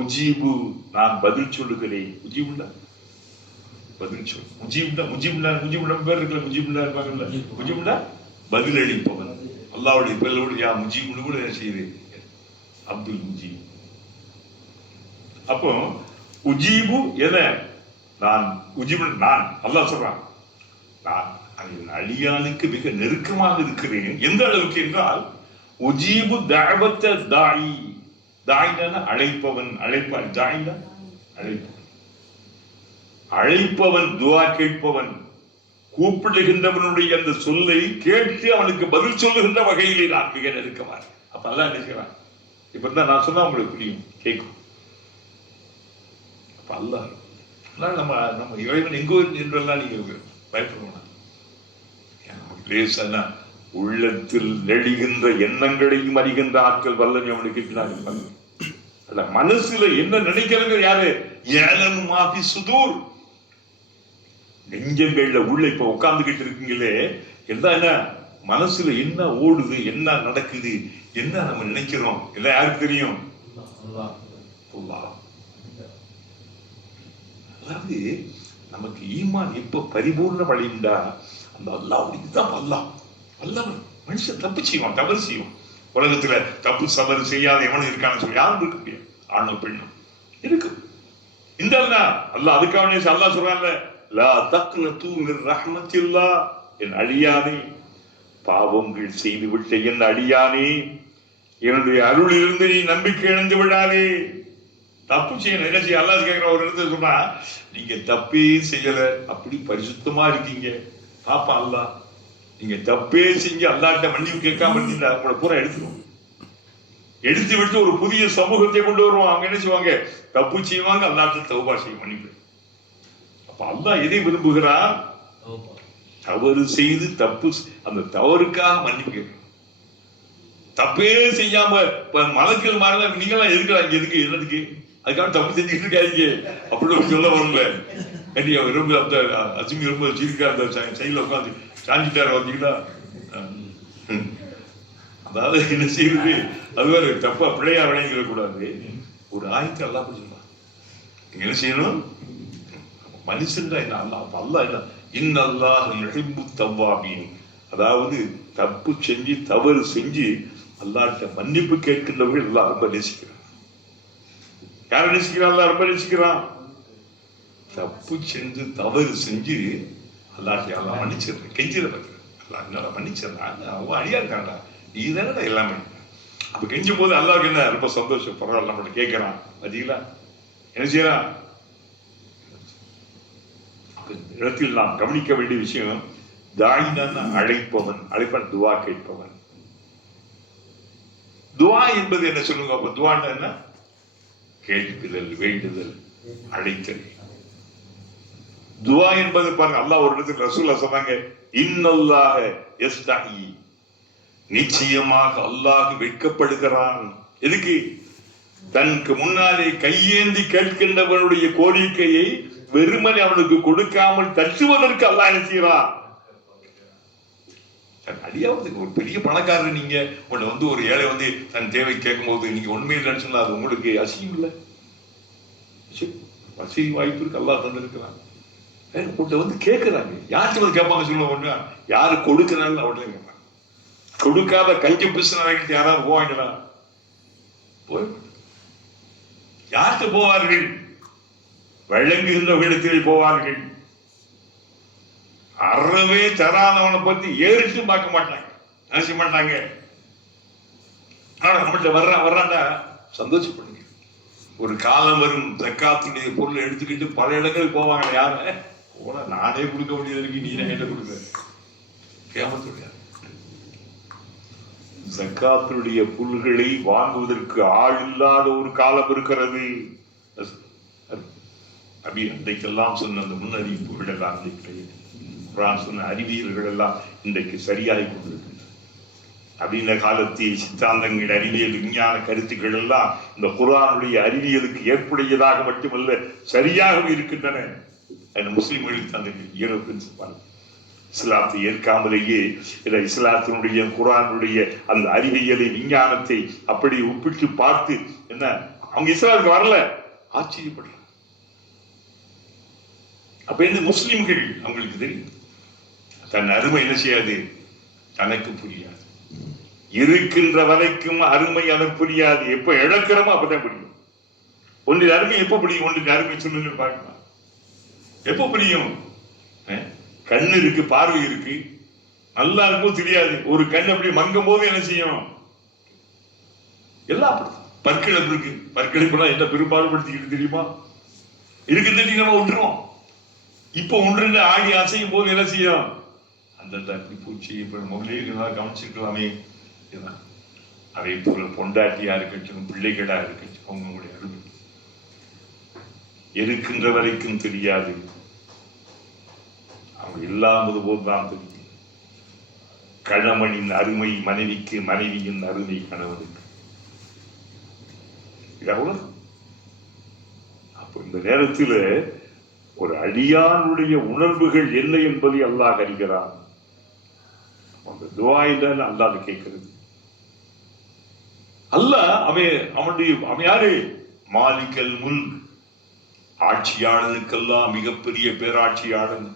உஜீபு, நான் பதில் சொல்லுகிறேன். உஜீபுண்டா பதில் சொல், முஜீப்டா முஜீப்டா முஜீப்டா பேர் இருக்குல்ல, முஜீப்டா இருப்பாங்கல்ல, முஜீப்டா பதில் அளிப்பவன். அல்லாஹ்வுடைய பேரோடு யா முஜீப்னு கூட என்ன செய்யுது, அப்துல் முஜீப். அப்போ உஜீபு என நான் உஜீபு, நான் அல்லாஹ் சொல்றான், நான் அடியானுக்கு மிக நெருக்கமாக இருக்கிறேன். எந்த அளவுக்கு என்றால் உஜீபு தஅவத்த தாயி, தாயினா அழைப்பவன், அழைப்பான், தாயினா அழைப்பவன், அழைப்பவன், துஆ கேட்பவன், கூப்பிடுகின்றவனுடைய அந்த சொல்லை கேட்டு அவனுக்கு பதில் சொல்லுகின்ற வகையிலே நான் மிக நெருக்கமாக. அப்ப அல்லாஹ் நினைக்கிறான், இப்பதான் நான் சொன்னா உங்களுக்கு புரியும், கேட்கும். அப்ப அல்லாஹ் நம்ம நம்ம இறைவன் எங்கோ என்றெல்லாம் நீங்க பயப்படுவோம். உள்ளத்தில் நெழுகின்ற எண்ணங்களையும் அறிகின்ற ஆட்கள் வல்லமை அவனுக்கு இருக்கிறார்கள். மனசுல என்ன நினைக்கிறது யாரு, ஏலம் மாபி சுதூர், நெஞ்சங்கள்ல உள்ள இப்ப உட்கார்ந்துகிட்டு இருக்கீங்களே, எல்லாம் என்ன மனசுல என்ன ஓடுது, என்ன நடக்குது, என்ன நம்ம நினைக்கிறோம், எல்லாம் யாருக்கு தெரியும், அதாவது நமக்கு ஈமான் எப்ப பரிபூர்ணம் அடைந்தா அந்த அல்லாஹ்வுடைய தான் அல்லாஹ். அல்லாஹ் மனுஷன் தப்பு செய்வான், தவறு செய்வான். உலகத்துல தப்பு சவறு செய்யாத எவனும் இருக்கான்னு சொல்லி யாரும் இருக்க முடியாது, ஆணும் பெண்ணும் இருக்கு. இந்த அல்லாஹ் அதுக்காக அல்லாஹ் சொல்றான்ல, லா தக்னது மின் ரஹ்மத்தில்லாஹ், என் அடியானே, பாவங்கள் செய்து விட்ட என் அடியானே, என்னுடைய அருளிலிருந்து நீ நம்பிக்கை இழந்து விடாதே. தப்பு செய்யணும், என்ன செய்ய அல்லாஹ் கேட்கிற ஒரு இடத்துல சொன்னா, நீங்க தப்பே செய்யல, அப்படி பரிசுத்தமா இருக்கீங்க, பாப்பா அல்லாஹ் நீங்க தப்பே செஞ்சு அல்லாஹ்ட்ட மன்னிப்பு கேட்காம இருந்தீங்க, அவங்கள பூரா எடுத்துருவோம், எடுத்து விட்டு ஒரு புதிய சமூகத்தை கொண்டு வருவோம். அவங்க என்ன செய்வாங்க, தப்பு செய்வாங்க, அல்லாஹ்ட்ட தௌபா செய்ய மன்னிப்பு. அப்ப அல்லாஹ் எதை விரும்புகிறார், தவறு செய்து தப்பு, அந்த தவறுக்காக மன்னிப்பு கேட்கணும். தப்பே செய்யாம மலக்கள் மாறல, நீங்களாம் எதுக்குறாங்க, எதுக்கு என்னதுக்கு, அதுக்காக தப்பு செஞ்சுட்டு இருக்காங்க அப்படின்னு சொல்ல வரல. ரொம்ப அந்த அசுமி ரொம்ப சீர்கா அந்த சைட்ல உட்காந்து சாஞ்சிட்டார வந்தீங்களா. அதாவது என்ன செய்யுது, அது வேற தப்பா பிள்ளையா விளைஞ்சிட கூடாது. ஒரு ஆயத்தை அல்லாஹ் சொல்றான், நீங்க என்ன செய்யணும், மனுஷன் தான் என்ன அல்லாஹ், அல்லாஹ் என்ன இன்னல்லாஹ் யுஹிப்பு தவ்வாபீன், அதாவது தப்பு செஞ்சு தவறு செஞ்சு அல்லாஹ்ட்ட மன்னிப்பு கேட்கின்றவர்கள் அல்லாஹ் ரொம்ப நேசிக்கிறான். யாரை நேசிக்கிறான், அல்லாஹ் ரொம்ப நேசிக்கிறான். தப்பு செஞ்சு தவறு செஞ்சு அல்லாஹ்ட்ட அல்லாஹ் மன்னிச்சிடுறேன், கெஞ்சிட பார்க்கிறேன், அல்லாஹ் என்னால மன்னிச்சிடறான், அவன் அடியா இருக்கான்டா, நீ தானடா எல்லாமே. அப்ப கெஞ்சும் போது அல்லாஹ்க்கு என்ன ரொம்ப சந்தோஷம், பரவாயில்ல நம்மகிட்ட கேட்கிறான், பார்த்தீங்களா என்ன செய்யறான். இடத்தில் நாம் கவனிக்க வேண்டிய விஷயம், தாயினான அழைப்பவன், அழைப்பவன் துவா கேட்பவன். துவா என்பது என்ன சொல்லுங்க? அப்ப துவான்னா என்ன? கேட்குதல், வேண்டுதல், அழைத்தல். துவா என்பது பாருங்க, அல்லாஹ் ஒரு இடத்துல ரசூலுல்லாஹ் சொன்னாங்க, இன்னல்லாஹ யஸ்தஹி, நிச்சயமாக அல்லாஹ் வெட்கப்படுகிறான். எதுக்கு? தனக்கு முன்னாலே கையேந்தி கேட்கின்றவனுடைய கோரிக்கையை வெறுமனே அவனுக்கு கொடுக்காமல் தட்டுவதற்கு அல்லாஹ் என்ன செய்கிறான்? அடியாவது ஒரு பெரிய பணக்காரர் நீங்க உங்களை ஒரு ஏழை தன் தேவை கேட்கும் போது நீங்க உண்மையில் நினைச்சுங்களா, அது உங்களுக்கு அசிங்கம் இல்லை? வசதி வாய்ப்பு இருக்கு, அல்லாஹ் தந்திருக்கிறான். உங்கள்கிட்ட கேட்கிறாங்க, யார்கிட்ட கேட்பாங்க சொல்லுவாங்க? ஒண்ணு யாரு கொடுக்கிறாங்க அவர்கிட்ட கேட்பாங்க. கொடுக்காத கஞ்சி பிசுனாங்கிட்டு யாராவது போவாங்களா? போய் யார்கிட்ட போவார்கள்? வழங்குகின்றவர்களிடத்தில் போவார்கள். அறவே தராதவனை பத்தி ஏறிட்டு பார்க்க மாட்டாங்க, நினைச்ச மாட்டாங்க. ஆனா நம்மகிட்ட வர்றாண்டா சந்தோஷப்படுங்க. ஒரு காலம் வரும், ஜக்காத்துடைய பொருளை எடுத்துக்கிட்டு பல இடங்களுக்கு போவாங்க. யார போனா நானே கொடுக்க முடியாது, நீ என்ன கொடுக்க கேமத்துடைய ஜக்காத்துடைய பொருள்களை வாங்குவதற்கு ஆள் இல்லாத ஒரு காலம் இருக்கிறது. அன்றைக்கெல்லாம் சொன்ன அந்த முன்னறிவிப்புகள் எல்லாம் குர்ஆன் சொன்ன அறிவியல்கள் எல்லாம் இன்றைக்கு சரியாகி கொண்டிருக்கின்றன. நவீன காலத்தில் சித்தாந்தங்கள், அறிவியல், விஞ்ஞான கருத்துக்கள் எல்லாம் இந்த குர்ஆனுடைய அறிவியலுக்கு ஏற்புடையதாக மட்டுமல்ல சரியாக இருக்கின்றன. முஸ்லிம்களுக்கு அந்த பிரின்சிபால் இஸ்லாத்தை ஏற்காமலேயே இஸ்லாத்தினுடைய குர்ஆனுடைய அந்த அறிவியலை, விஞ்ஞானத்தை அப்படி ஒப்பிட்டு பார்த்து என்ன அவங்க இஸ்லாத்துக்கு வரல, ஆச்சரியப்படுறாங்க. அப்ப இந்த முஸ்லிம்கள் அவங்களுக்கு தெரியும் தன் அருமை என்ன செய்யாது, தனக்கு புரியாது. இருக்கின்ற வரைக்கும் அருமை அதற்கு புரியாது. எப்ப இழக்கிறோமோ அப்பதான் புரியும். ஒன்றின் அருமை எப்ப புரியும்? ஒன்றின் அருமை சொல்லுங்க பார்க்கலாம். எப்ப புரியும்? கண்ணு இருக்கு, பார்வை இருக்கு, நல்லா இருக்கும் தெரியாது. ஒரு கண் அப்படி மங்கும் போது என்ன செய்யும்? எல்லாம் பற்கள் இருக்கு. பற்களை கூட என்ன பெரும்பாடுபடுத்திக்கிட்டு தெரியுமா? இருக்கு தெரியும், நம்ம விட்டுருவோம். இப்ப ஒன்று ஆடி அசையும் போது என்ன செய்யும்? அந்த அப்படி பூச்சி மொழிகளாக கவனிச்சிருக்கலாமே. அதே போல பொண்டாட்டியா இருக்கட்டும், பிள்ளைகளா இருக்கட்டும், அவங்களுடைய அருமை இருக்கின்ற வரைக்கும் தெரியாது. அவங்க இல்லாதது போதுதான் தெரியும். கணவனின் அருமை மனைவிக்கு, மனைவியின் அருமை கணவனுக்கு. அப்போ இந்த நேரத்தில் ஒரு அடியானுடைய உணர்வுகள் என்ன என்பதை அல்லாஹ் அறிகிறான். அந்த துஆயில அல்லாஹ் கேட்கிறது. அல்லாஹ் அவன் யாரு? மாலிகல் முல்க், ஆட்சியாளனுக்கெல்லாம் மிகப்பெரிய பேராட்சியாளன்,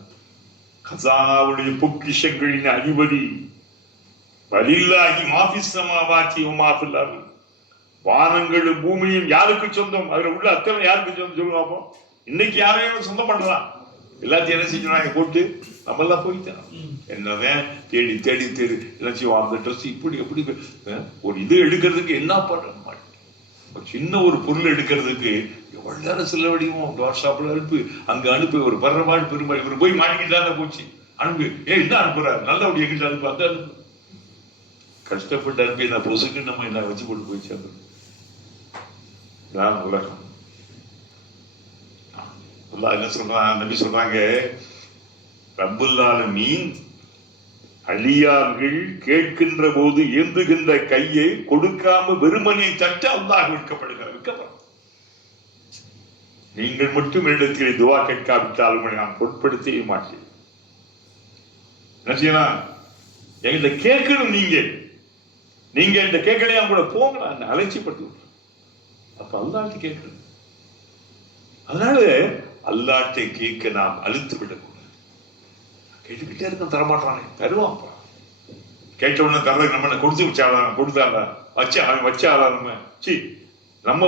கசானாவுடைய பொக்கிஷங்களின் அதிபதி. வலில்லாஹி மாஃபிஸ் ஸமாவாத்தி வ மா ஃபில் அர்த், வானங்களும் பூமியும் யாருக்கு சொந்தம்? அதுல உள்ள அத்தனை யாருக்கு சொந்தம் சொல்லுவாப்போ? இன்னைக்கு யாரையும் சொந்தம் பண்ணலாம், எல்லாத்தையும் என்ன செஞ்சாங்க போட்டு நம்ம எல்லாம் போயிட்டோம். என்னதான் தேடி தேடி தேடி என்ன செய்வோம்? அந்த ட்ரெஸ் இப்படி எப்படி ஒரு இது எடுக்கிறதுக்கு என்ன பண்ண மாட்டேன். சின்ன ஒரு பொருள் எடுக்கிறதுக்கு எவ்வளவு நேரம் செலவழியும். வாட்ஸ்அப்ல அனுப்பு, அங்க அனுப்பு, ஒரு பரவாயில்ல பெருமாள் இவர் போய் மாட்டிக்கிட்டாங்க போச்சு, அனுப்பு. என்ன அனுப்புறாரு? நல்லபடி எங்கிட்ட அனுப்பு, அந்த அனுப்பு. கஷ்டப்பட்டு அனுப்பி என்ன பொசுக்கு நம்ம என்ன வச்சு போட்டு போயிச்சு. நான் உலகம் என்ன சொல்றான்? நபி சொல்றாங்க, ரப்புல் ஆலமீன் அடியார்கள் கேட்கின்ற போது ஏந்துகின்ற கையை கொடுக்காம வெறுமனை தட்ட அல்லாஹ் விற்கப்படுகிறார். நீங்கள் மட்டும் இடத்தில் துவா கேட்காவிட்டால் உங்களை நான் பொருட்படுத்தவே மாட்டேன். என்ன செய்யலாம்? என்கிட்ட கேட்கணும். நீங்க என்கிட்ட கேட்கலையா கூட போங்க, அலட்சியப்படுத்தி விட்டுறேன். அப்ப அல்லாஹ்ட்ட கேட்கணும். அதனால அல்லாஹ்ட்ட கேட்க நாம் அழுத்து விடக்கூடாது. கேட்டுக்கிட்டே இருக்க தரமாட்டானே, தருவான். கேட்ட உடனே தர்றது நம்ம கொடுத்து கொடுத்தாளா வச்சாளா நம்ம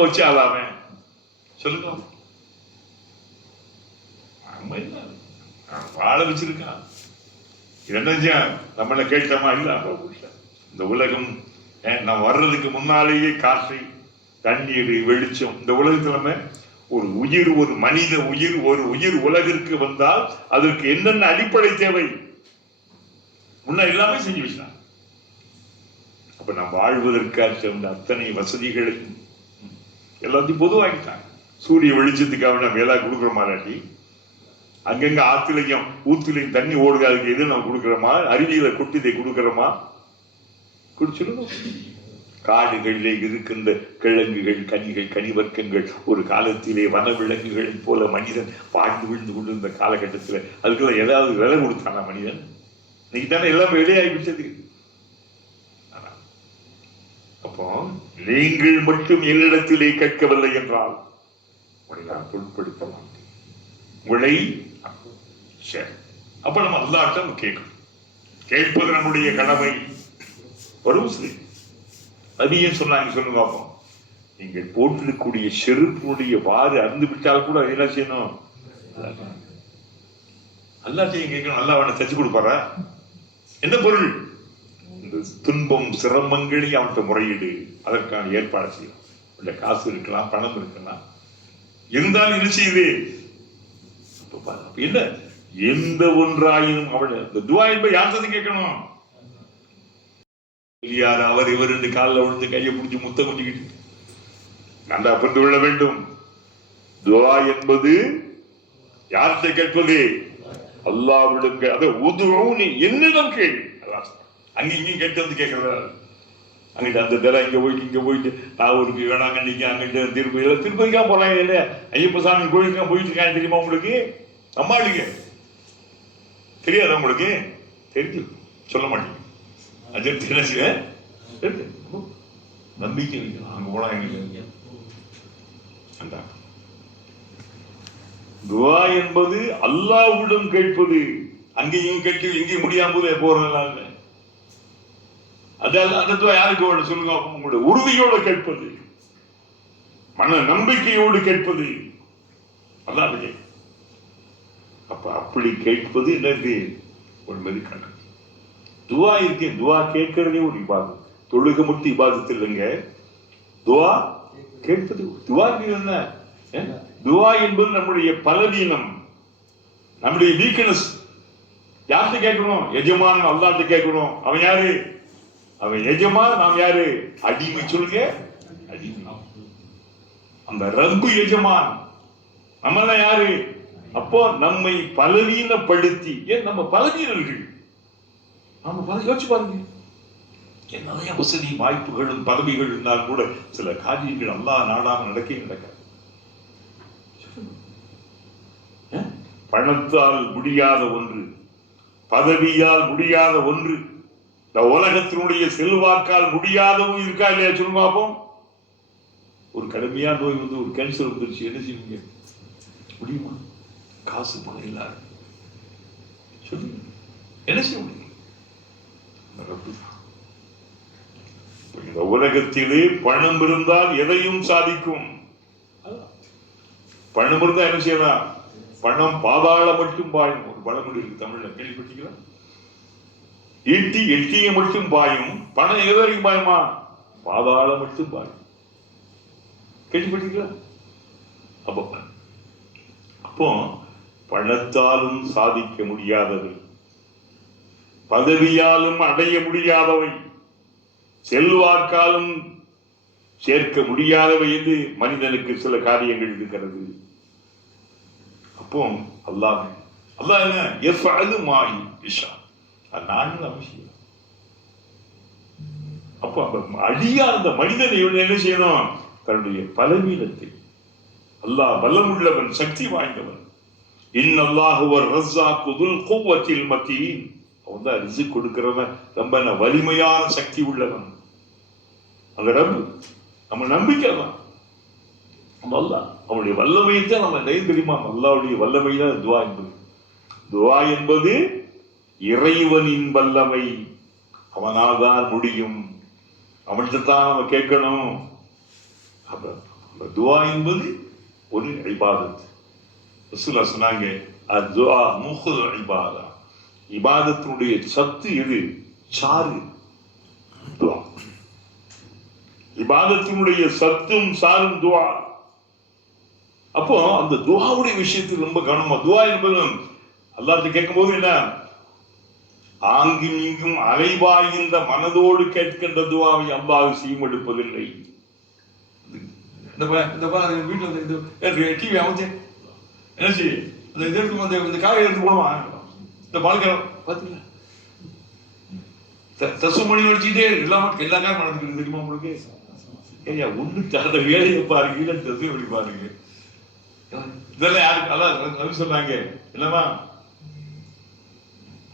வச்சாலாமே சொல்லுங்க. வாழ வச்சிருக்கான். என்ன நம்மள கேட்டோமா? இல்ல. இந்த உலகம் நம்ம வர்றதுக்கு முன்னாலேயே காற்று, தண்ணீர், வெளிச்சம். இந்த உலகத்துல ஒரு உயிர், ஒரு மனித உயிர், ஒரு உயிர் உலகிற்கு வந்தால் அதற்கு என்னென்ன அடிப்படை தேவை? முன்ன எல்லாமே செஞ்சு வச்சான். அப்ப நான் வாழ்வதற்காக அத்தனை வசதிகளையும் எல்லாத்தையும் பொதுவாக்கிட்டாங்க. சூரிய வெளிச்சத்துக்காக நம்ம எல்லாம் கொடுக்குற மாறாட்டி, அங்கங்க ஆத்திலையும் ஊத்திலையும் தண்ணி ஓடுது, அதுக்கு எது நம்ம கொடுக்குறோமா? அருவியில கொட்டிதை கொடுக்குறோமா? குடிச்சிடணும். காடுகளிலே இருக்கின்ற கிழங்குகள், கனிகள், கனிவர்க்கங்கள் ஒரு காலத்திலே வனவிலங்குகளை போல மனிதன் வாழ்ந்து விழுந்து கொண்டிருந்த காலகட்டத்தில் அதுக்குள்ள ஏதாவது விலை கொடுத்தானா மனிதன்? இன்னைக்கு தானே எல்லாம் வெளியாகிவிட்டது. அப்போ நீங்கள் மட்டும் என்னிடத்திலே கேட்கவில்லை என்றால் உங்களை நான் பொருட்படுத்தலாம். உங்களை அப்ப நம்ம அல்லாஹ்விடம் கேட்கணும். கேட்பது நம்முடைய கடமை. வரும் சரி அதிகம் சொன்னாங்க. சொல்லுங்க அப்போ, நீங்கள் போட்டிருக்கக்கூடிய செருப்புடைய வாறு அருந்து விட்டால் கூட என்ன செய்யணும்? அல்லாஹ்வையும் கேட்கணும். அல்லாஹ் அவனை தச்சு கொடுப்பாரா? என்ன பொருள்? இந்த துன்பம் சிரமங்களை அவன்கிட்ட முறையீடு, அதற்கான ஏற்பாடு செய்யலாம். உள்ள காசு இருக்கலாம், பணம் இருக்கலாம், இருந்தாலும் என்ன செய்யுது? என்ன எந்த ஒன்றாயினும் அவள் இந்த துவா என்பதை யார்கிட்ட கேட்கணும்? யார் அவர் இவர் என்று காலில் விழுந்து கையை பிடிச்சி முத்த குஞ்சிக்கிட்டு நல்லா புரிந்து கொள்ள வேண்டும். துவா என்பது யார்கிட்ட கேட்பது? அல்லாஹ்விடம். அதை உதுஊனி, என்னிடம் கேள்வி. அங்க இங்கேயும் கேட்டு வந்து கேட்கறதா? அங்கிட்ட அந்த தலை இங்க போயிட்டு நான் ஒரு வேணாங்க நீங்க அங்கிட்ட திருப்பதிக்கா போறாங்க இல்லையா? ஐயப்ப சாமி கோயிலுக்கு போயிட்டு இருக்காங்க. தெரியுமா உங்களுக்கு? அம்மாளுங்க தெரியாதா? உங்களுக்கு தெரிஞ்சு சொல்ல மாட்டீங்க. நம்பிக்கை வைக்கணும். அங்க போனா எங்களுக்கு துவா என்பது அல்லாஹ்விடம் கேட்பது. அங்கேயும் கேட்டு எங்கேயும் முடியாம போறதுனால அதால அந்த துவா யாருக்கு சொல்லுங்க? உங்களுடைய உறுதியோடு கேட்பது, மன நம்பிக்கையோடு கேட்பது அல்லாஹ்வே. அப்ப அப்படி கேட்பது என்னது? ஒரு மெதிக்கான துவா இருக்கு. துவா கேட்கறதே ஒரு இபாதத். தொழுக மட்டும் இபாதத் இல்லைங்க, துவா கேட்பது. துவா என்ன? துவா என்பது நம்முடைய பலவீனம், நம்முடைய வீக்னஸ். யார்கிட்ட கேட்கணும்? எஜமான் அல்லாஹ்ட்ட கேட்கணும். அவன் யாரு? அவன் எஜமான், நாம் யாரு? அடிமை. சொல்லுங்க, அடிமை. அந்த ரப்பு எஜமான், நம்ம யாரு? அப்போ நம்மை பலவீனப்படுத்தி, ஏன் நம்ம பலவீனர்கள், நம்ம யோசிச்சு பாருங்க. நிறைய வசதி வாய்ப்புகளும் பதவிகள் இருந்தால் கூட சில காரியங்கள் அல்லாஹ் நாடாம நடக்காது. பணத்தால் முடியாத ஒன்று, பதவியால் முடியாத ஒன்று, இந்த உலகத்தினுடைய செல்வாக்கால் முடியாதவும் இருக்கா இல்லையா? சொல்லுங்க பாப்போம். ஒரு கடுமையான நோய் வந்து ஒரு கேன்சர் வந்துருச்சு, என்ன செய்வீங்க? முடியுமா? காசு பணம் இல்லாத சொல்லுங்க, என்ன செய்ய முடியும்? இந்த உலகத்திலே பணம் இருந்தால் எதையும் சாதிக்கும். பணம் இருந்தா என்ன செய்யலாம்? பணம் பாதாள மட்டும் பாயும். ஒரு பழமொழி இருக்கு தமிழ்ல, கேள்விப்பட்டீங்களா? ஈட்டி எட்டிய மட்டும் பாயும், பணம் எது வரைக்கும் பாயுமா? பாதாள மட்டும் பாயும். கேள்விப்பட்டீங்களா? அப்போ பணத்தாலும் சாதிக்க முடியாதவை, பதவியாலும் அடைய முடியாதவை, செல்வாக்காலும் சேர்க்க முடியாதவை என்று மனிதனுக்கு சில காரியங்கள் இருக்கிறது. அப்போ அல்லாஹ் என்ன? யஃபஅலு மா யஷா. நான் அவசியம். அப்போ அழியாத அந்த மனிதனை என்ன செய்யணும்? தன்னுடைய பலவீனத்தை, அல்லாஹ் பலமுள்ளவன், சக்தி வாய்ந்தவன். இன்னல்லாஹு வர்ரஸாக்கு துல் குவத்தில் மத்தீன். அவன் தான் ரிஸ்க் கொடுக்கிறவன், ரொம்ப வலிமையான சக்தி உள்ளவன். அந்த ரப்பு நம்ம நம்பிக்கை தான். அல்லாஹ் அவனுடைய வல்லமையை தான் நம்ம தெரியுமா? அல்லாஹ்வுடைய வல்லமை தான் துவா என்பது. துவா என்பது இறைவனின் வல்லமை. அவனால் தான் முடியும், அவன்கிட்ட தான் நம்ம கேட்கணும். துவா என்பது ஒரு இபாதத். ரசூலுல்லாஹ் சொன்னாங்க, அத்வா முஹுல் இபாதா. இபாதத்தினுடைய சத்து எது? சாறு. துவா. இபாதத்தினுடைய சத்தும் சாரும் துவா. அப்போ அந்த துவாவுடைய விஷயத்தில் ரொம்ப கவனமா. துவா என்பது அல்லாஹ்ட்ட கேட்கும் போது என்ன? ஆங்கும் இங்கும் அலைவாய்கின்ற மனதோடு கேட்கின்ற துவாவை அல்லாஹ் செய்யமெடுப்பதில்லை. வீட்டுல டிவி அமைச்சு என்ன செய்ய இந்த காலை எடுத்து போடுவா, இந்த பால்காரம் பாத்தீங்களா தசுமணி வச்சுட்டே எல்லா காரம் நடந்துக்கிறது தெரியுமா உங்களுக்கு? ஏயா ஒண்ணு அந்த வேலையை பாருங்க, தசு வழி பாருங்க. இதெல்லாம் யாருக்கு அதான் சொன்னாங்க இல்லமா,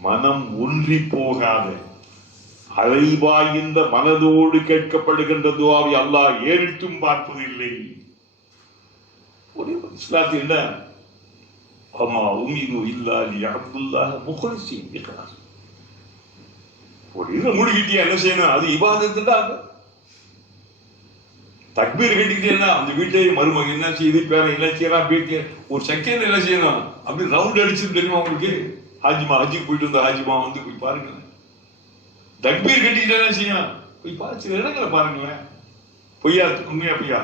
மனம் ஒன்றி போகாத அலைவாய்ந்த மனதோடு கேட்கப்படுகின்ற துவாவை அல்லாஹ் ஏறிட்டும் பார்ப்பதில்லை. இஸ்லாத்தில் என்ன அம்மா உமிது இல்லா லியஅப்துல்லாஹ் முக்லிஸீன் இக்லாஸ். ஒரு இதை மூடிக்கிட்டே என்ன செய்யணும்? அது இபாதத்து தான். தக்பீர் கட்டிக்கிட்டே அந்த வீட்டை மருமகன் என்ன செய்யுது, பேரன் என்ன செய்யறான், பேட்டி ஒரு செகண்ட் என்ன செய்யணும் அப்படி ரவுண்ட் அடிச்சு தெரியுமா உங்களுக்கு? ஹஜ்ஜிக்கு போயிட்டு வந்த ஹாஜிமா வந்து போய் பாருங்களேன். தக்பீர் கட்டிக்கிட்டே என்ன செய்யும்? போய் பாரு, சில இடங்களை பாருங்களேன். பொய்யா உண்மையா பொய்யா?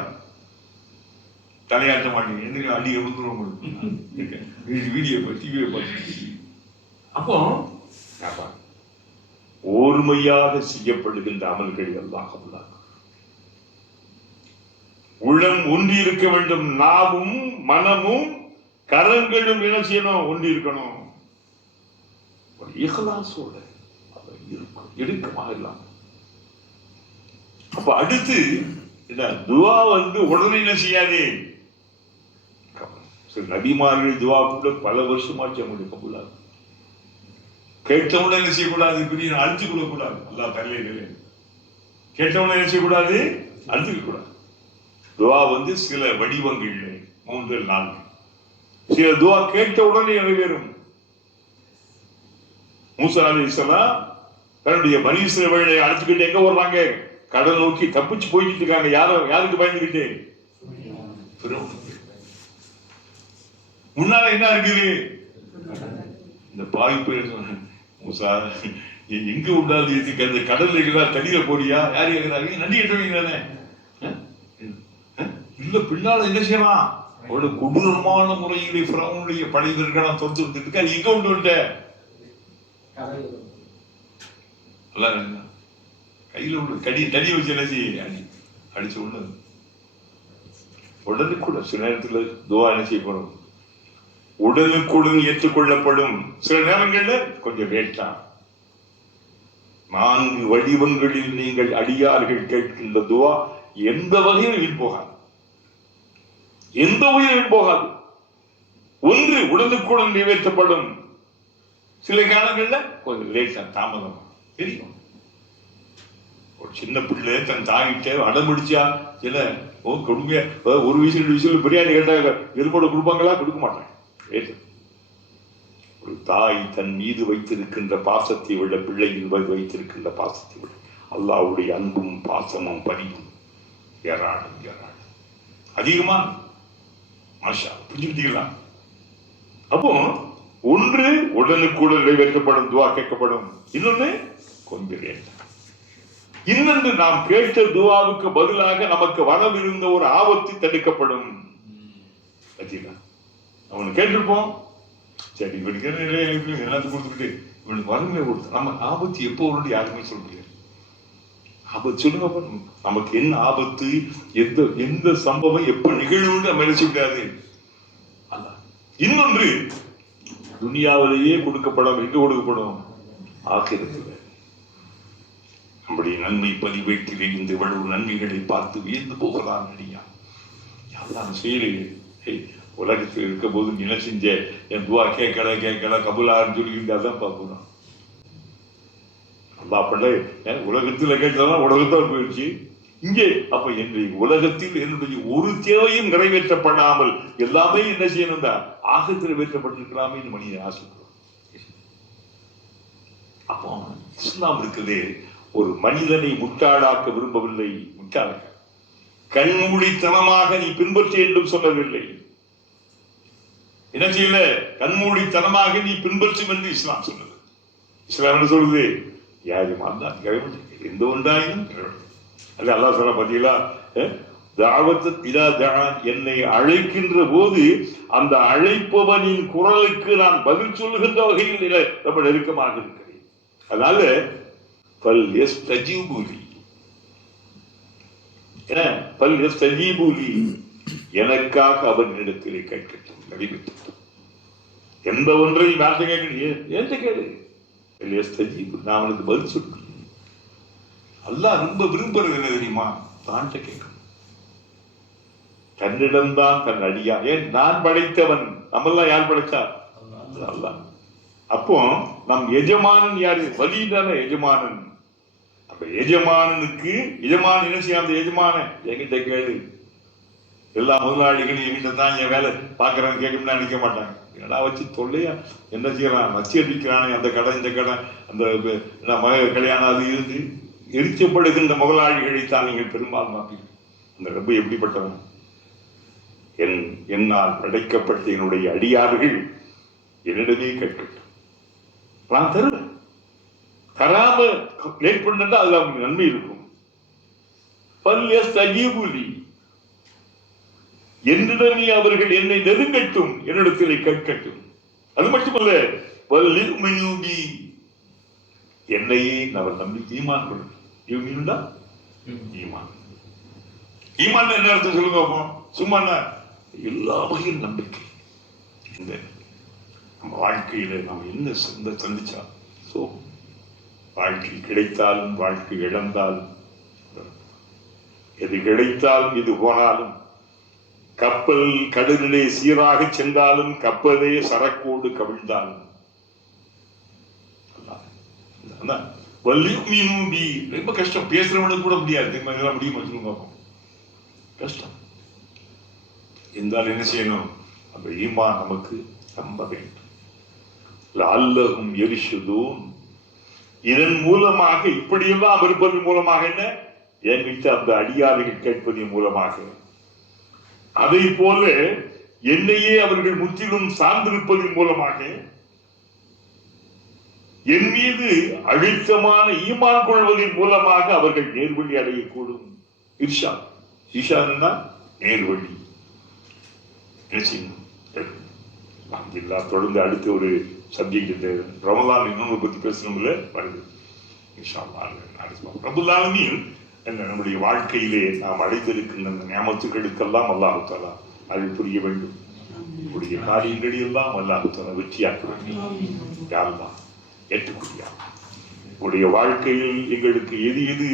தலையாட்ட மாட்டீங்க, எந்த அடி விழுந்துரும் வீடியோ டிவியை பார்த்து. அப்போ ஓர்மையாக செய்யப்படுகின்ற அமல்கள் எல்லாம் உள்ளம் ஒன்றி இருக்க வேண்டும். நாவும் மனமும் கரங்களும் என்ன செய்யணும்? ஒன்றி இருக்கணும். ஒரு இஹ்லாஸோட இடுக்கமாக இல்லாம. அப்ப அடுத்து துவா உடனே என்ன செய்யாது? நபிமார்கள் துவா கூட பல வருஷமாச்சு அவங்களுக்கு கபூலாகும். கேட்டவுடன் என்ன செய்யக்கூடாது? பெரிய அழுத்து கொள்ளக்கூடாது. அல்லாஹ் தரலே கேட்டவுடன் என்ன செய்யக்கூடாது? அழுத்துக்க கூடாது. துவா சில வடிவங்கள் 3 4. சில துவா கேட்ட உடனே நிறைவேறும். மூசா அலைஹிஸ்ஸலாம் தன்னுடைய பனி இஸ்ரவேலை அழைச்சுக்கிட்டு எங்க வர்றாங்க? கடல் நோக்கி தப்பிச்சு போய்கிட்டு இருக்காங்க. யாருக்கு பயந்துகிட்டு? முன்னால என்ன இருக்குது? இந்த பாய்ப்பு மூசா எங்க உண்டாது அந்த கடல்ல தண்ணீர போடியா? யாரு கேட்கிறாங்க? நன்றி கேட்டவங்க இல்ல. பின்னால என்ன செய்யலாம்? ஒரு கொடூரமான முறையிலே ஃபிரௌனுடைய படைவீரர்களா தொடுத்து வந்துட்டு அது எங்க கொண்டு வந்த கையில தடி வச்சு என்ன செய்ய அடிச்சு ஒண்ணு உடனுக்குடன் சில நேரத்துல துவா என்ன செய்யப்படும்? உடனுக்குடன் ஏற்றுக்கொள்ளப்படும். சில நேரங்கள்ல கொஞ்சம் லேட்டா. 4 வடிவங்களில் நீங்கள் அடியார்கள் கேட்கின்ற துவா எந்த வகையில் வீண் போகாது, எந்த வகையில் போகாது. ஒன்று உடனுக்குடன் நிறைவேற்றப்படும். சில காலங்கள்ல கொஞ்சம் லேட்டா தாமதம் தெரியும். ஒரு சின்ன பிள்ளை தன் தாயிட்ட அடம்பிடிச்சா சில கொடுமையா ஒரு வயசு 2 வயசுல பிரியாணி கேட்டாங்க, எருப்போட கொடுப்பாங்களா? கொடுக்க மாட்டாங்க. ஒரு தாய் தன் மீது வைத்திருக்கின்ற பாசத்தை விட, பிள்ளையின் வைத்திருக்கின்ற பாசத்தை விட அல்லாஹ்வுடைய அன்பும் பாசமும் பரிவும் ஏராளம் அதிகமா. மாஷா புரிஞ்சுக்கிட்டீங்களா? அப்போ ஒன்று உடனுக்குடன் நிறைவேற்றப்படும், துவா கேட்கப்படும். இன்னொன்னு கொஞ்சம் லேட்டா. இன்னொன்று நாம் கேட்ட துவாவுக்கு பதிலாக நமக்கு வரவிருந்த ஒரு ஆபத்து தடுக்கப்படும். அவனு கேட்டிருப்போம், சரி இவனுக்கு எல்லாத்துக்கும் கொடுத்துக்கிட்டு இவனுக்கு வறுமையை கொடுத்து நம்ம ஆபத்து எப்போ வரும்னு யாருமே சொல்ல முடியாது. ஆபத்து சொல்லுங்க, நமக்கு என்ன ஆபத்து, எந்த சம்பவம் எப்ப நிகழும் நம்ம நினைச்ச முடியாது. இன்னொன்று துனியாவிலேயே கொடுக்கப்படும். எங்க கொடுக்கப்படும்? ஆகிரத்தில். நம்முடைய நன்மை பதிவேட்டிலே இந்த இவ்வளவு நன்மைகளை பார்த்து வியந்து போகலாம். நடிகா யாரும் செய்யலையே, உலகத்தில் இருக்க போது என்ன செஞ்ச, என் துவா கேட்கல கபுலான்னு சொல்லிக்கிட்டாதான் பார்க்கணும். அல்லா பிள்ளை உலகத்துல கேட்டதான் உலகத்தான் போயிடுச்சு. இங்கே அப்ப இன்றைய உலகத்தில் என்னுடைய ஒரு தேவையும் நிறைவேற்றப்படாமல் எல்லாமே என்ன செய்யணும்? ஆகத்தில் நிறைவேற்றப்பட்டிருக்கலாமே மனிதன் ஆசைப்படுவான். அப்போ இஸ்லாம் இருக்குது, ஒரு மனிதனை முட்டாளாக்க விரும்பவில்லை. முட்டாளாக்க கண்மூடித்தனமாக நீ பின்பற்ற என்றும் சொல்லவில்லை. என்ன செய்யல? கண்மூடித்தனமாக நீ பின்பற்றும் என்று இஸ்லாம் சொன்னது. இஸ்லாம் என்ன சொல்லுது? யாரும் எந்த ஒன்றாயினும் அல்ல. அல்லாஹ் சொல்ல பார்த்தீங்களா? என்னை அழைக்கின்ற போது அந்த அழைப்பவனின் குரலுக்கு நான் பதில் சொல்லுகின்ற வகையில் ரொம்ப நெருக்கமாக இருக்கிறேன். அதனால பல் எஸ் தஜீபூலி எனக்காக அவனிடத்திலே கேட்கட்டும், நடிவிட்டு எந்த ஒன்றையும் யார்கிட்ட கேட்கணும், எந்த கேளு, நான் அவனுக்கு பதில் சொல்றேன். அல்லாஹ் ரொம்ப விரும்புறது என்ன தெரியுமா? தான்கிட்ட கேட்கணும். தன்னிடம்தான் தன் அடியா. ஏன் நான் படைத்தவன், நம்மெல்லாம் யார் படைச்சா? அல்லாஹ். அப்போ நம் எஜமானன் யாரு? வலிதான எஜமானன். அப்ப எஜமானனுக்கு எஜமான் என்ன செய்ய? அந்த எஜமான என்கிட்ட கேளு. எல்லா முதலாளிகளும் என்கிட்ட தான் என் வேலை பாக்குறான்னு கேட்கணும்னு நினைக்க மாட்டாங்க. என்னடா வச்சு தொல்லையா என்ன செய்யறான், நச்சு அடிக்கிறானே, அந்த கடை இந்த கடை, அந்த மக கல்யாணம் அது இருந்து எரிக்கப்படுகின்ற முதலாளிகளைத்தான் நீங்கள் பெரும்பாலும் பார்ப்பீர்கள். அந்த ரப்பு எப்படிப்பட்டவன்? என்னால் படைக்கப்பட்ட என்னுடைய அடியார்கள் என்னிடமே கேட்கட்டும், நான் தருவேன். தராம லேட் பண்ணா அதுல அவங்களுக்கு நன்மை இருக்கும். என்னிடமே அவர்கள் என்னை நெருங்கட்டும், என்னிடத்திலே கேட்கட்டும். அது மட்டுமல்ல, என்னையே அவர் நம்பி ஈமான் கொள்ளும். ஈமான் ஈமான் என்ன அர்த்தம் சொல்லுங்க? சும்மா எல்லா வகையும் நம்பிக்கை. இந்த நம்ம வாழ்க்கையில நாம் என்ன சந்திச்சா, வாழ்க்கை கிடைத்தாலும் வாழ்க்கை இழந்தாலும், எது கிடைத்தாலும் எது போனாலும், கப்பல் கடலிலே சீராக சென்றாலும் கப்பலே சரக்கோடு கவிழ்ந்தாலும், ரொம்ப கஷ்டம். பேசுறவனுக்கு கூட முடியாது, முடியுமா? கஷ்டம். இருந்தாலும் என்ன செய்யணும்? அந்த ஈமான் நமக்கு நம்ப வேண்டும். லஅல்லஹும் யர்ஷுதூன். இதன் மூலமாக, இப்படியெல்லாம் இருப்பதன் மூலமாக என்ன? என்கிட்ட அந்த அடியார்கள் கேட்பதன் மூலமாக, அதை போல என்னையே அவர்கள் முற்றிலும் சார்ந்திருப்பதன் மூலமாக, என் மீது அழுத்தமான ஈமான் கொள்வதன் மூலமாக அவர்கள் நேர்வழி அடையக்கூடும். இர்ஷா ஈஷான்னா நேர்வழி. தொடர்ந்து அடுத்து ஒரு சப்ஜெக்ட் ரமலான் இன்னொன்று பத்தி பேசணும்ல வருது. ரப்புல் ஆலமீன் நம்முடைய வாழ்க்கையிலே நாம் அடைந்திருக்கின்ற நியமத்துகளுக்கெல்லாம் அல்லாஹ் தஆலா அதை புரிய வேண்டும். நம்முடைய காரியங்களெல்லாம் அல்லாஹ் தஆலா வெற்றியாக்க வேண்டும். யா அல்லாஹ் ஏற்றுக்கொள்ளியா. உங்களுடைய வாழ்க்கையில் எங்களுக்கு எது எது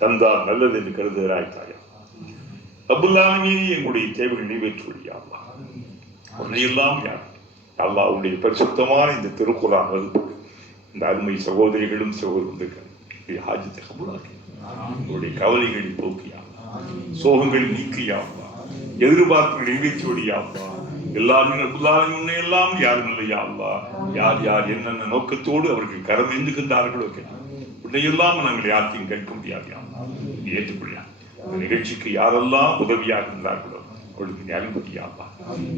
தந்தால் நல்லது என்று கருதுகிறாய் தாயா. ரப்புல் ஆலமீன் எங்களுடைய தேவைகளை நிறைவேற்றுவதியா அல்லாஹ். உன்னையெல்லாம் யார் அல்லாஹ் உடைய பரிசுத்தமான இந்த திருக்குர்ஆன் வகுப்புக்கு இந்த அருமை சகோதரிகளும் சகோதரர்களுக்கு ஹாஜத்தை கபூலாக்கி, உங்களுடைய கவலைகளை போக்கியா, சோகங்களை நீக்கியா, எதிர்பார்ப்புகளை நிறைவேற்றுவதியா. எல்லாரும் ரப்புல் உன்னையெல்லாம் யாரும் இல்லையா அல்லா. யார் யார் என்னென்ன நோக்கத்தோடு அவர்கள் கரம் எந்துகின்றார்களோ உன்னையெல்லாம் நாங்கள் யார்த்தையும் கேட்க முடியாது. ஏற்றுக்கொள்ளியா. இந்த நிகழ்ச்சிக்கு யாரெல்லாம் உதவியாக இருந்தார்களோ அவர்களுக்கு ஞாபகப்படுத்தியாப்பா.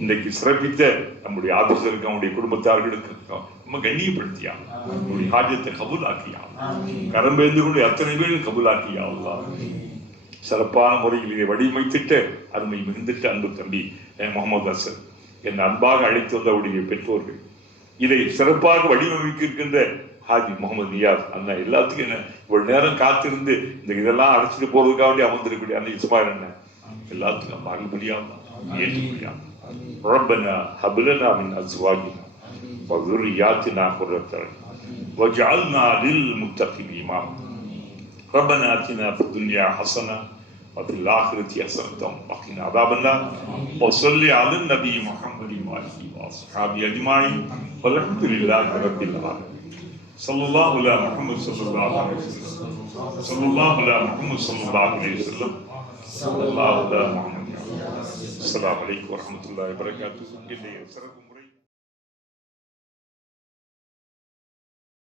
இன்றைக்கு சிறப்பித்த நம்முடைய ஆபீசருக்கு, அவனுடைய குடும்பத்தார்களுக்கு நம்ம கண்ணியப்படுத்தியா, நம்முடைய ஹாஜத்தை கபூலாக்கியா, கரம்பேந்து கொண்டு அத்தனை பேரும் கபூலாக்கியா. சிறப்பான முறையில் இதை வடிவமைத்திட்ட அருமை மிகுந்திட்ட அன்பு தம்பி முகமது அசர், என் அன்பாக அழைத்து வந்த அவருடைய பெற்றோர்கள், இதை சிறப்பாக வடிவமைக்கின்ற ஹாஜி முகமது நியாஸ் அண்ணா, எல்லாத்துக்கும் என்ன இவ்வளவு நேரம் காத்திருந்து இந்த இதெல்லாம் அழைச்சிட்டு போறதுக்காக வேண்டி அமர்ந்திருக்கக்கூடிய அந்த இஸ்மாயில் அண்ணன், எல்லாத்துக்கும் மகிழ்ச்சியாகும் ஏற்றுக்கொள்ளியா. ربنا هب لنا من ازواجنا وذرياتنا قرة اعين واجعلنا للمتقين اماما ربنا آتنا في الدنيا حسنة وفي الآخرة حسنة وقنا عذاب النار وصل على النبي محمد وآله وأصحابه أجمعين والحمد لله رب العالمين. صلى الله على محمد صلى الله عليه وسلم. صلى الله على محمد صلى الله عليه وسلم. صلى الله على محمد. السلام عليكم ورحمة الله وبركاته.